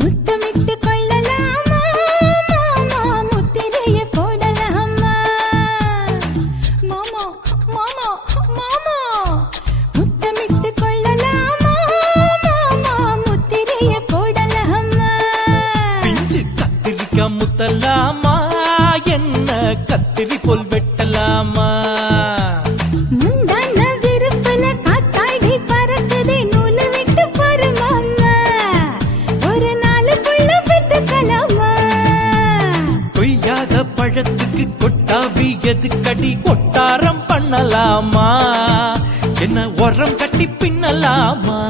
முத்தமிட்டு கொள்ளலாமா மாமா முத்திரைய போடலாமா மாமா மாமா மாமா முத்தமிட்டு கொள்ளலாமா மாமா முத்திரைய போடலாமா பிஞ்சு கத்திரிக்காய் முத்தலாமா என்ன கத்திரி போல் வெட்டலாமா முந்தான விருப்பல காத்தாடி பறக்குதே நூலு விட்டு பாரு மாமா ஒரு நாளுக்குள்ள பெத்துக்கலாமா கொய்யாத பழத்துக்கு கொட்டாவி எதுக்கடி கொட்டாரம் பண்ணலாமா என்ன உரம் கட்டி பின்னலாமா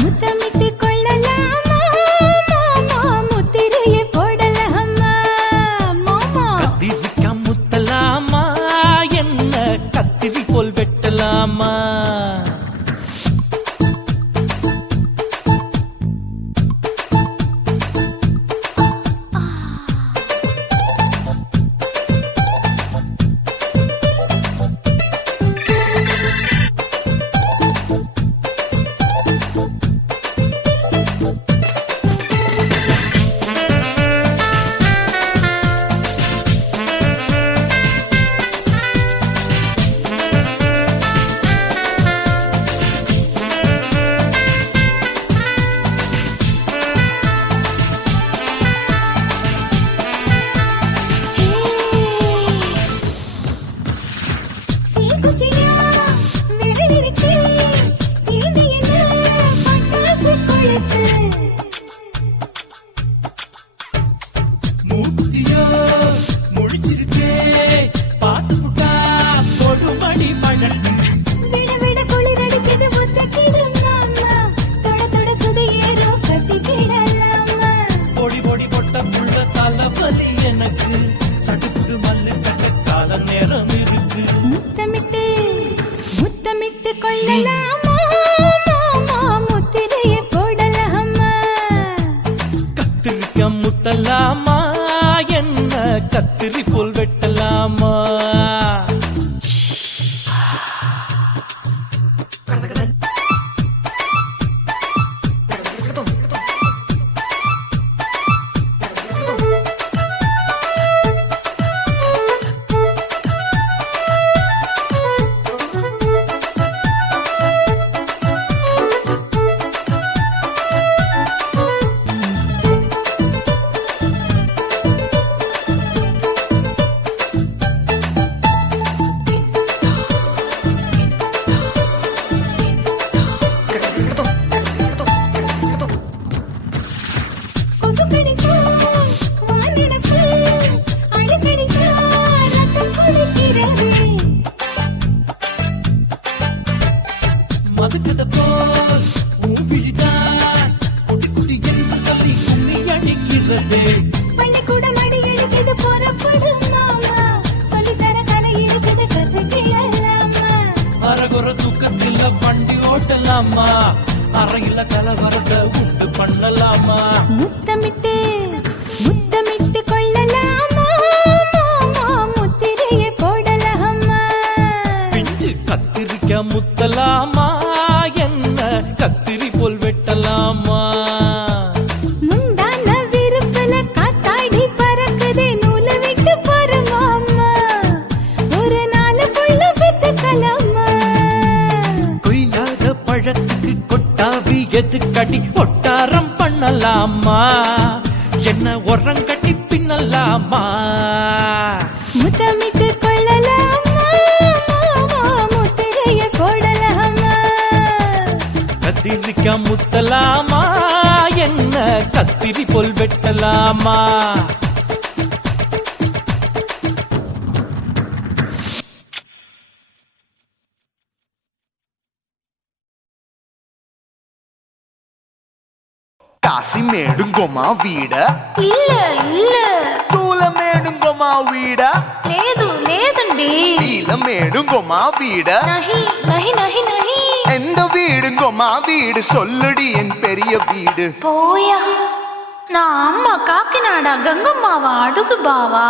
முத்தமிட்டு கொள்ளலாமா மாமா முத்திரைய போடலாமா மாமா கத்திரிக்காய் முத்தலாமா என்ன கத்திரி போல் வெட்டலாமா மூத்தியோ முடிச்சிருக்கே பாத்து புட்டா போடும்படி பழக்கம் விட விட குளிரடிக்குது முத்தக்கிடும் மாமா தொட தொட சுதையேறோ கட்டிக்கிடலாமா பொடி பொடி பொட்ட புள்ள தலைவலி எனக்கு சடுக்கு மல்லு கட்ட கால நேரம் இருக்கு முத்தமிட்டு முத்தமிட்டு கொள்ளலாமா மாமா முத்திரைய போடலாமா கத்திரிக்காய் முத்தலாமா என்ன கத்திரி போல் வெட்டலாமா பதுக்குத போல் உன் விழிதான் குட்டி குட்டி என்று சொல்லி உம்மி அடிக்கிறது. பள்ளிக்கூடம் அடி எடுக்குது புறப்படும் மாமா சொல்லித்தர கலை இருக்குது கத்துக்கலாமா அரகுற தூக்கத்தில் வண்டி ஓட்டலாமா அறையில கலவரத்தை உண்டு பண்ணலாமா முத்தமிட்டு முத்தமிட்டு கொள்ளலாமா மாமா முத்திரையை போடலாமா பிஞ்சு கத்திரிக்க முத்தலாமா என்ன கத்திரி போல் வெட்டலாமா முந்தான விருப்பல காத்தாடி பறக்குதே நூலை விட்டு போற மாமா ஒரு நாளுக்குள்ள வித்துக்கலாமா கொய்யாத பழத்துக்கு கொட்டாவி எதுக்கடி ஒட்டாரம் பண்ணலாமா என்ன உரங்கட்டி பின்னலாமா முத்தமிட்டு கொள்ளலாமா மாமா முத்திரையை போடலாமா கத்திரிக்க முத்தலாமா என்ன கத்திரி போல் வெட்டலாமா కాశీమేడుంగోమా వీడ இல்ல இல்ல చూలమేడుంగోమా వీడ లేదు లేదండి వీలమేడుంగోమా వీడ நஹி நஹி நஹி நஹி எந்த வீடுங்கோமா வீடு சொல்லுடி என் பெரிய வீடு போயா நான் அம்மா காக்கிநாடா கங்கம்மாவா அடுகு பாவா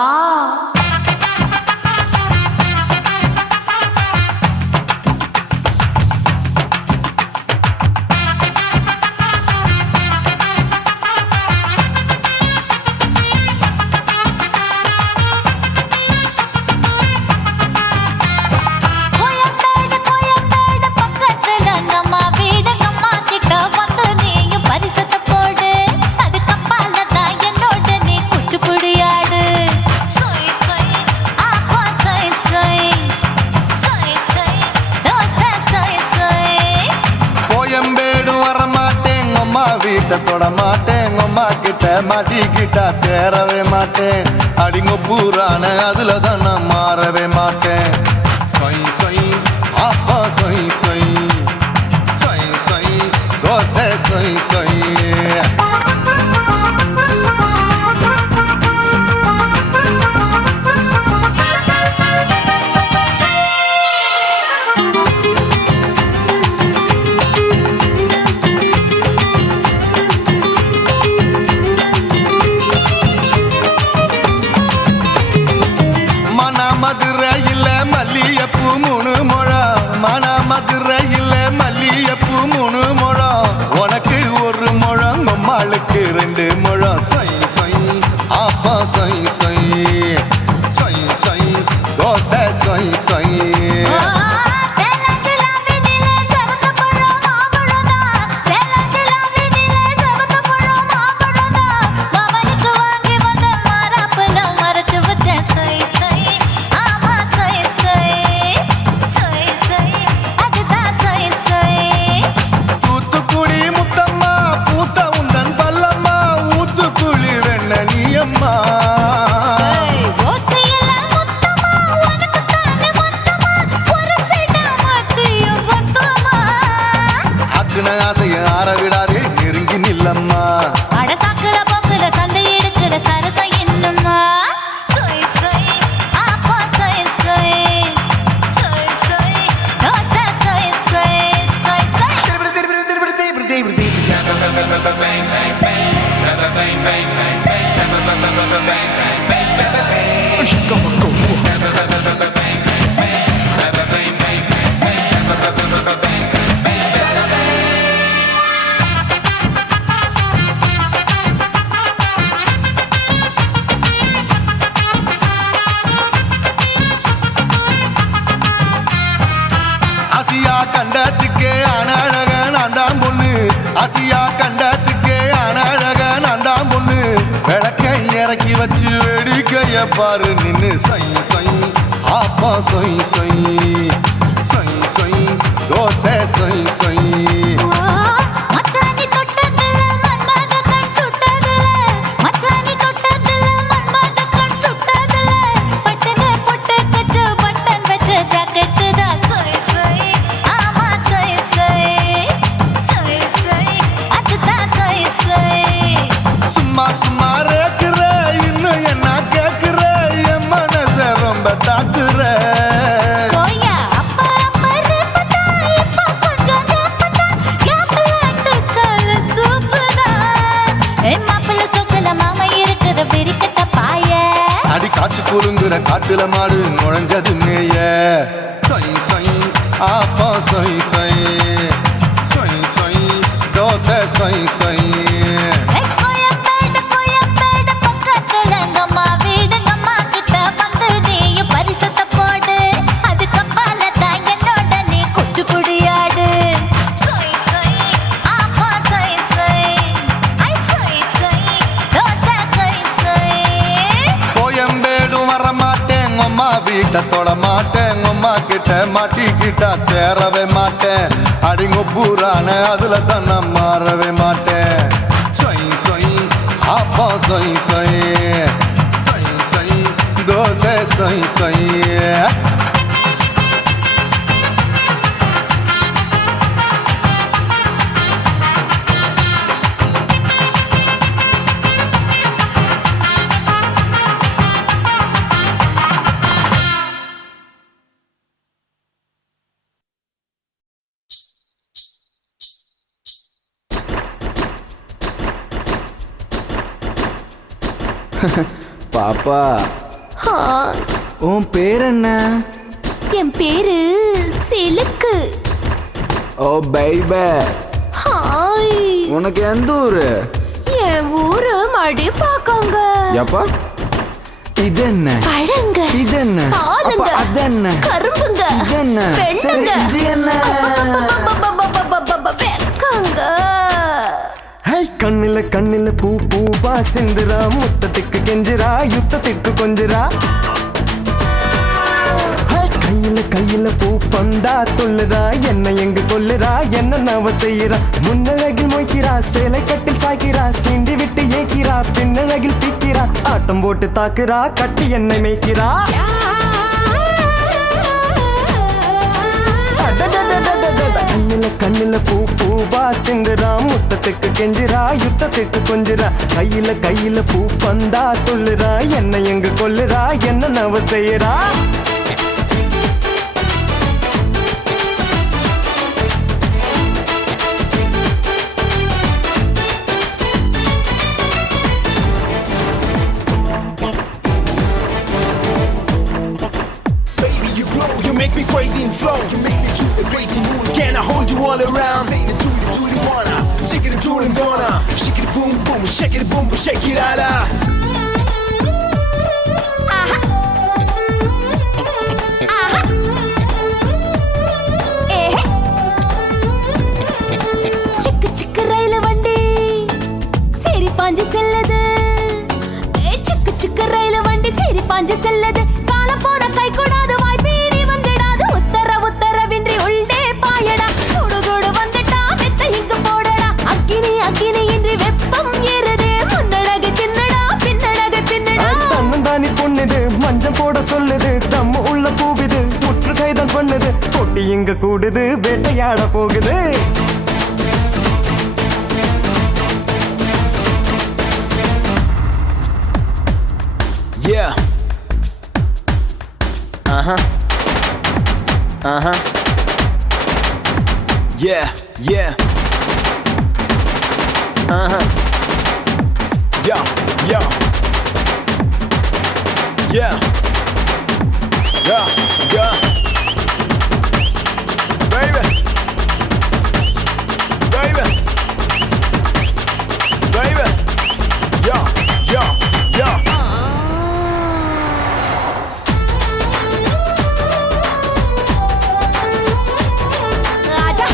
வீட்டை தொட மாட்டேன் அம்மா கிட்ட மாட்டிக்கிட்டா தேரவே மாட்டேன் அடிங்க பூரான அதுல தான் நான் மாறவே மாட்டேன் சொய் சொய் அப்பா சொய் சொய் சொய் சொய் தோசை சொய் சொய் மதுரையில் மல்லியப்பூ 3 முழம் மன மதுரையில் மல்லியப்பூ 3 முழம் உனக்கு 1 முழம் அம்மாளுக்கு 2 முழம் சொய் சொய் அப்பா சொய் சொய் சொய் சொய் தோசை சொய் சொய் ஆரவிடாதே நெருங்கி நில்லம்மா அடசாக்குல போக்குல சந்தை எடுக்கல சரச என்னம்மா சொய் சொய் அப்பா சொய் சொய் சொய் சொய் தோசை சொய் சொய் சொய் சொய் ஆசியா கண்டத்துக்கே அனழக நான் தான் பொண்ணு ஆசியா கண்டத்துக்கே அனழக நான் தான் பொண்ணு விளக்கை இறக்கி வச்சு வேடிக்கைய பாரு நின்னு சொய் சொய் ஆப்பா சொய் சொய் சொய் சொய் தோசை சொய் சொய் மச்சானி தொட்டதுல மன்மத கண் சுட்டதுல மச்சானி தொட்டதுல மன்மத கண் சுட்டதுல பட்டன பொட்டு கச்சு பட்டன் வச்ச ஜாக்கெட் தான் சொய் சொய் ஆமா சொய் சொய் மதுரை காட்டுல மாடு நுழைஞ்சது மேய சொய் சொய் ஆப்பா சொய் சொய் சொய் சொய் தோசை சொய் சொய் வீட்டை தொட மாட்டேன் அம்மா கிட்ட மாட்டிக்கிட்டா தேரவே மாட்டேன் அடிங்க பூரான அதுல தன்னை மாறவே மாட்டேன் சொய் சொய் அப்பா சொய் சொய் சொய் சொய் தோசை சொய் சொய் பாப்பா உன் பேர் என்ன? என் பேரு சிலுக்கு. ஓ பைபே. ஹாய். உனக்கு எந்த ஊரு? என் ஊரு மடிப்பாக்கங்க. எப்பா இது என்ன? பழங்க. இது என்ன? பாலுங்க. அது என்ன? கரும்புங்க. இது என்ன? பெண்ணுங்க. இது என்ன? வெக்கங்க. கண்ணில கண்ணில பூ பூவா சிந்துரா முத்தத்துக்கு கெஞ்சிரா யுத்தத்துக்கு கொஞ்சிரா கையில கையில பூ பந்தா கொள்ளுறா என்ன எங்க கொல்லுறா என்ன நவ செய்யறா முன்னழகில் மொய்க்கிறா சேலை கட்டில் சாய்க்கிறா சீண்டி விட்டு ஏக்கிறா பின்னழகில் தீக்கிறா ஆட்டம் போட்டு தாக்குறா கட்டி என்னை மேய்க்கிறா கண்ணில கண்ணில பூ பூவா சிந்துரா முத்தத்துக்கு கெஞ்சிரா யுத்தத்துக்கு கொஞ்சிரா கையில கையில பூ பந்தா கொள்ளுறா என்ன எங்க கொல்லுறா என்ன நவ செய்யறா Make me crazy and flow. You make me choose the crazy mood. Can I hold you all around? Say the Judy wanna. Shake it, Judy gonna. Shake it, boom boom. Shake it, boom boom. Shake it, ala. சிக்கு சிக்கு ரயில வண்டி சரி பாஞ்சு செல்லது. சிக்கு சிக்கு ரயில வண்டி சரி பாஞ்சு செல்லது. கால போன கை கூடாது வாய்ப்பே மஞ்சம் போட சொல்லுது தம்ம உள்ள பூவிது முற்று கைதான் பண்ணுது பொட்டி இங்க கூடுது வேட்டையாட போகுது Yeah. Yeah, yeah. Yo, yo. Yeah, yeah, yeah, baby, baby, baby, yeah, yeah, yeah. Aja.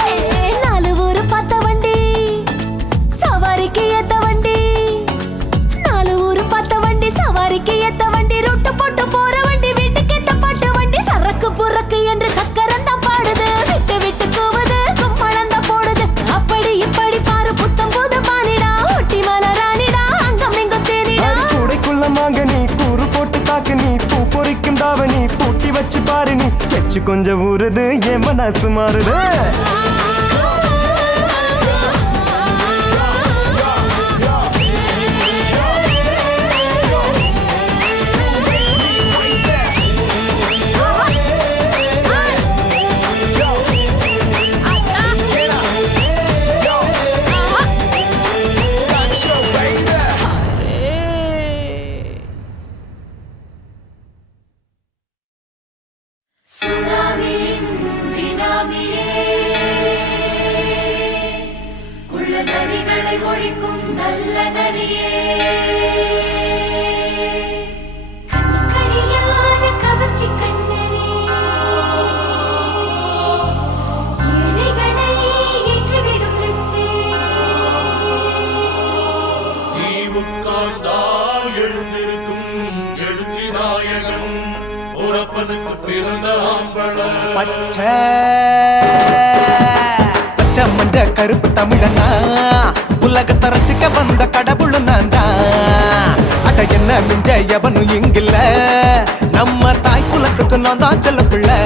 Hey, nalu uru patta vandi, savariki yetta vandi. Nalu uru patta vandi, savariki yetta vandi. Ruttu pottu pora vandi, vittukku etta pattu vandi. Sarakku purakku endru sakkaranda paadudhu. Vittu vittu kovudu, kummalanda podudhu. Appadi ippadi paaru puttam podu paanida. Otti malaraniida, angam engu thenida. கூடைக்குள்ள மாங்க நீ கூறு போட்டு தாக்கு நீ பூ பொறிக்கும் தாவணி பூட்டி வச்சு பாரு நீ எச்சு கொஞ்சம் ஊறுது என் மனசு மாறுது Baby. சுனாமியின் பினாமியே உள்ள நரிகளை ஒழிக்கும் நல்ல நரியே கண்ணுக்கழியாத கவர்ச்சி கண்ணனே ஏழைகளை ஏற்றிவிடும் லிப்டே நீ உட்கார்ந்தால் எழுந்திருக்கும் எழுச்சி நாயகன் உறப்பனுக்கு பிறந்த ஆம்பளம் பச்சை பச்சை மஞ்ச கருப்பு தமிழனா உலகத்தை ரசிக்க வந்த கடவுள் நான் தான் அட என்ன மிஞ்ச எவனும் இங்கில்ல நம்ம தாய் குலத்துக்கு நான் தான் செல்ல பிள்ளை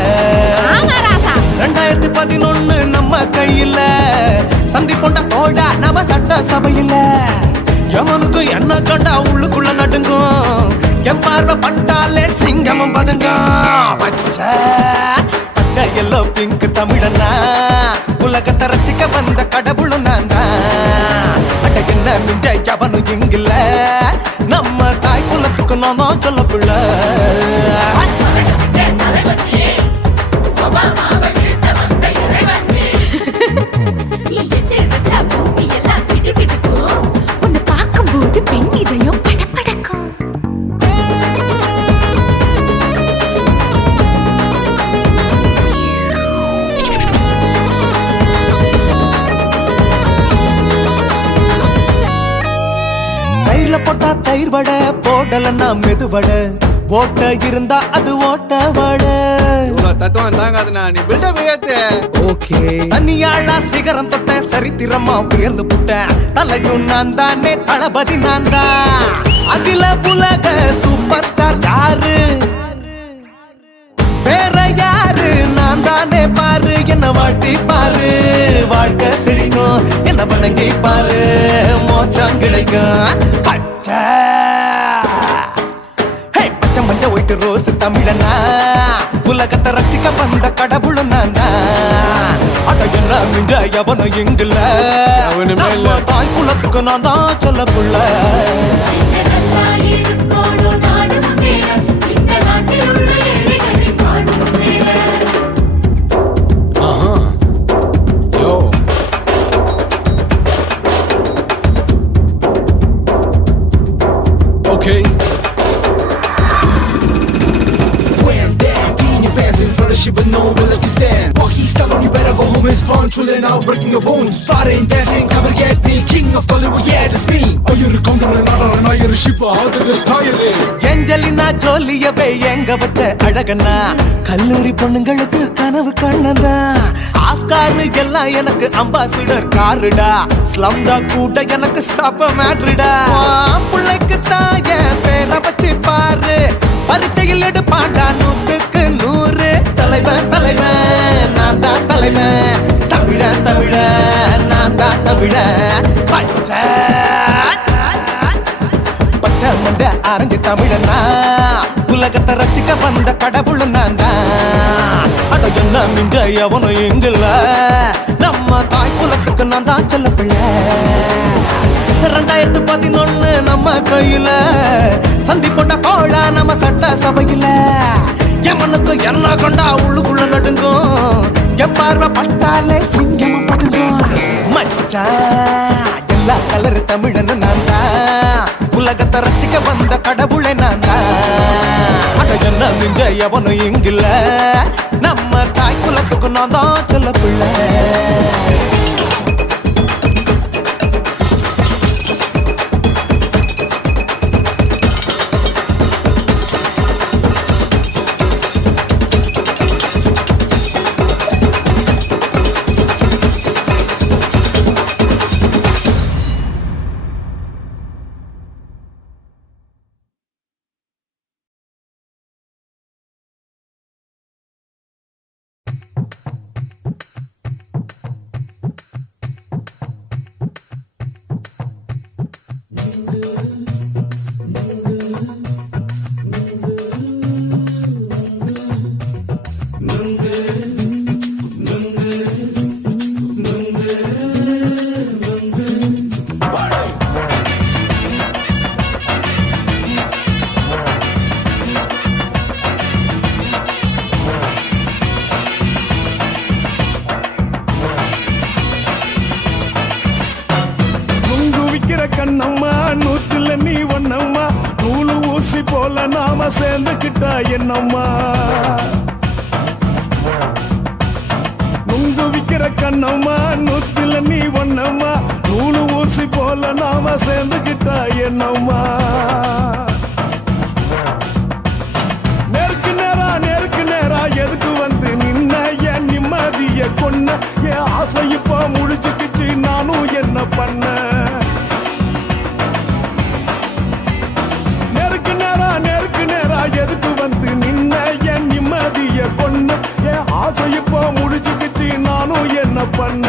2011 நம்ம கையில சந்தி பொண்ட தோடா நம்ம சட்ட சபையில எவனுக்கு என்ன கண்டா உள்ளுக்குள்ள நடுங்கும் என் பார்வை பட்டாலே சிங்கமும் பதுங்கும் பச்சை பச்சை எல்லோ பிங்க் தமிழனா உலகத்தை ரசிக்க வந்த கடவுளும் நான் தான் அட என்ன மிஞ்ச எவனும் இங்கில்ல நம்ம தாய் குலத்துக்கு நான் தான் சொல்ல பிள்ளை நீ எட்டு வச்சா பூமி எல்லாம் கிடுகிடுக்கும் உன்னை பார்க்கும்போது பெண் இதயம் படபடக்கும் தயிர்ல போட்டா தயிர் வடை போடலன்னா மெதுவடை ஓட்ட இருந்தா அது ஓட்ட வடை தத்துவம் தாங்காதுண்ணா நீ பில்டப் ஏத்து ஓகே தனியாளா சிகரம் தொட்ட சரித்திரமா உயர்ந்து புட்டேன் தலையும் நான் தானே தளபதி நான் தான் அகில உலக சூப்பர் ஸ்டார் யாரு வேற யாரு நான் தானே பாரு என்ன வாழ்த்தி பாரு வாழ்க்கை சிரிக்கும் என்ன வணங்கி பாரு மோச்சம் கிடைக்கும் பச்சை பச்சை மஞ்ச ஒயிட்டு ரோஸ் தமிழனா உலகத்தை ரசிக்க வந்த கடவுள் நான் தான் அட என்ன மிஞ்ச எவனும் இங்கில்ல அவனுமே இல்ல. நம்ம தாய் குலத்துக்கு நான் தான் சொல்ல புள்ள இருக்கோடும் நாடும் வேற இந்த நாட்டில் உள்ள ஏழைகளை பாடும் வேற யோ okay Wham, damn, being your pants in front of shit with no will like you stand. Walk, he's telling you better go home and spawn, chilling out, breaking your bones. Fighting, dancing, cover gas, me, king of Hollywood, yeah, that's me. Oh, you're a conqueror, not you're a shiva, how did this tire Angelina ஜோலியவே எங்க வச்ச அழகனா கல்லூரி பொண்ணுங்களுக்கு கனவு கண்ணனா Oscar எல்லாம் எனக்கு ambassador காருடா ஸ்லம்டா கூட எனக்கு சப மேட்ருடா பிள்ளைக்கு தாய பேரை வச்சு பாரு பரீட்சையில் எடுப்பாண்டா 100க்கு 100 தலைவன் தலைவன் நான் தான் தலைவன் தமிழன் தமிழன் நான் தான் தமிழன் பச்சை பச்சை மஞ்ச ஆரஞ்சு தமிழனா உலகத்தை ரசிக்க வந்த கடவுள் நான் தான் அட என்ன மிஞ்ச எவனும் இங்கில்ல நம்ம தாய் குலத்துக்கு நான் தான் செல்ல பிள்ளை 2011 நம்ம கையில சந்தி போட்ட கோழா நம்ம சட்ட சபையில எமனுக்கு என்ன கொண்டா உள்ளுக்குள்ள நடுங்கும் என் பார்வை பட்டாலே சிங்கமும் பதுங்கும் மச்சா எல்லா கலர் தமிழன் நான் தான் உலகத்தை ரசிக்க வந்த கடவுளை நான் தான் அட என்ன மிஞ்ச எவனும் இங்கில்ல நம்ம தாய் குலத்துக்கு நான் தான் சொல்ல பிள்ளை நாம சேர்ந்துக்கிட்டா என்னம்மா நுங்கு விக்கிற கண்ணம்மா நூத்துல நீ ஒன்னம்மா நூலு ஊசி போல நாம சேர்ந்துக்கிட்டா என்னம்மா நேருக்கு நேரா எதுக்கு வந்து நின்ன என் நிம்மதிய கொன்ன என் ஆசை இப்ப முழிச்சுக்கிச்சு நானும் என்ன பண்ண நேருக்கு நேரா எதுக்கு வந்து நின்ன என் நிம்மதிய கொன்ன என் ஆசை இப்ப முழிச்சுக்கிச்சு நானும் என்ன பண்ண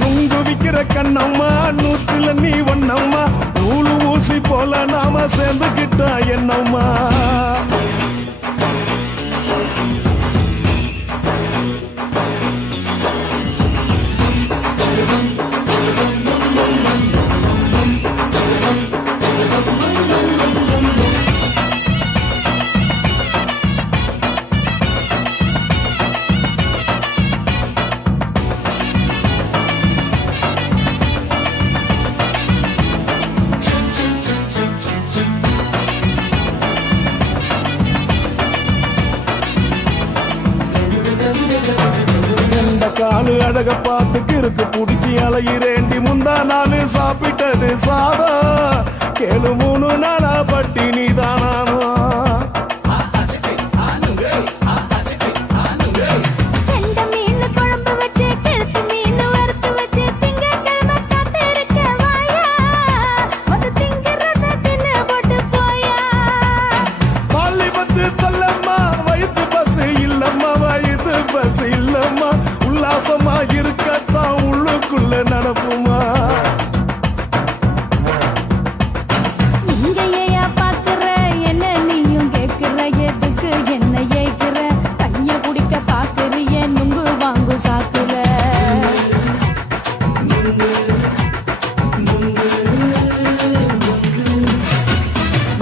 நுங்கு விக்கிற கண்ணம்மா நூத்துல நீ ஒன்னம்மா நூலு ஊசி போல நாம சேர்ந்துக்கிட்டா என்னம்மா காலு அழக பார்த்து கிறுக்கு புடிச்சு அலையிறேண்டி முந்தா நாலு சாப்பிட்டது சாதம் கேளு 3 நாளா பட்டினி தானானோ இருக்கத்தான் உள்ளுக்குள்ள நடப்புமா இங்கேயா பாக்குற என்ன நீயும் கேக்குற எதுக்கு என்ன ஏக்குற கைய குடிக்க பாக்குறிய நுங்கு வாங்கு சாக்குல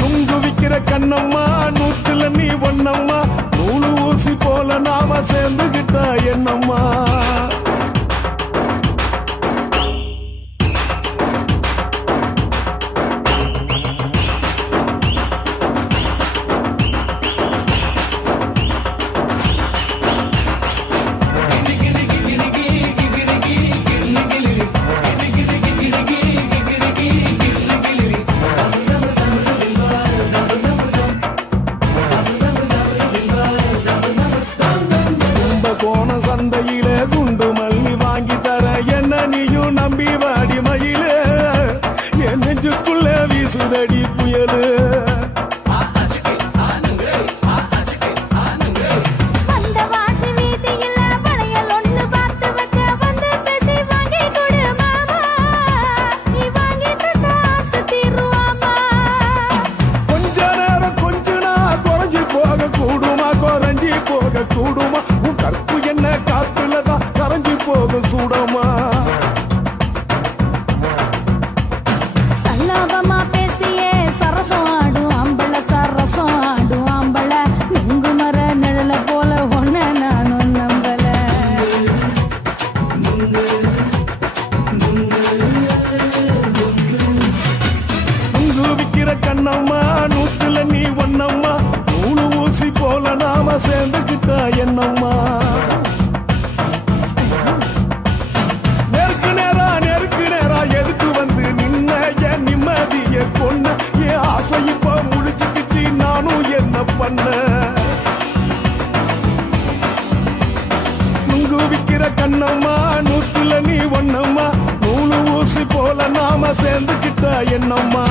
நுங்கு விக்கிற கண்ணம்மா நூத்துல நீ ஒன்னம்மா நூலு ஊசி போல நாம சேர்ந்துகிட்டா என்னம்மா கோண சந்தையில குண்டு மல்லி வாங்கி தர என்ன நீயும் நம்பி வாடி மயில என் நெஞ்சுக்குள்ள வீசுதடி புயலு கூடுமா உன் கற்பு என்ன காத்துலதான் கரைஞ்சி போக சூடமா சல்லாபமா பேசியே சரசம் ஆடும் ஆம்பள சரசம் ஆடும் ஆம்பள நுங்கு மர நிழல போல ஒன்ன நானும் நம்பல நுங்கு விக்கிற கண்ணம்மா நூத்துல நீ ஒன்னம்மா நூலு ஊசி போல நாம சேர்ந்துக்கிட்டா என்னம்மா நேருக்கு நேரா எதுக்கு வந்து நின்ன என் நிம்மதிய கொன்ன என் ஆசை இப்ப முடிச்சுக்கிச்சு நானும் என்ன பண்ண நுங்கு விக்கிற கண்ணம்மா நூத்துல நீ ஒன்னம்மா நூலு ஊசி போல நாம சேர்ந்துக்கிட்டா என்னம்மா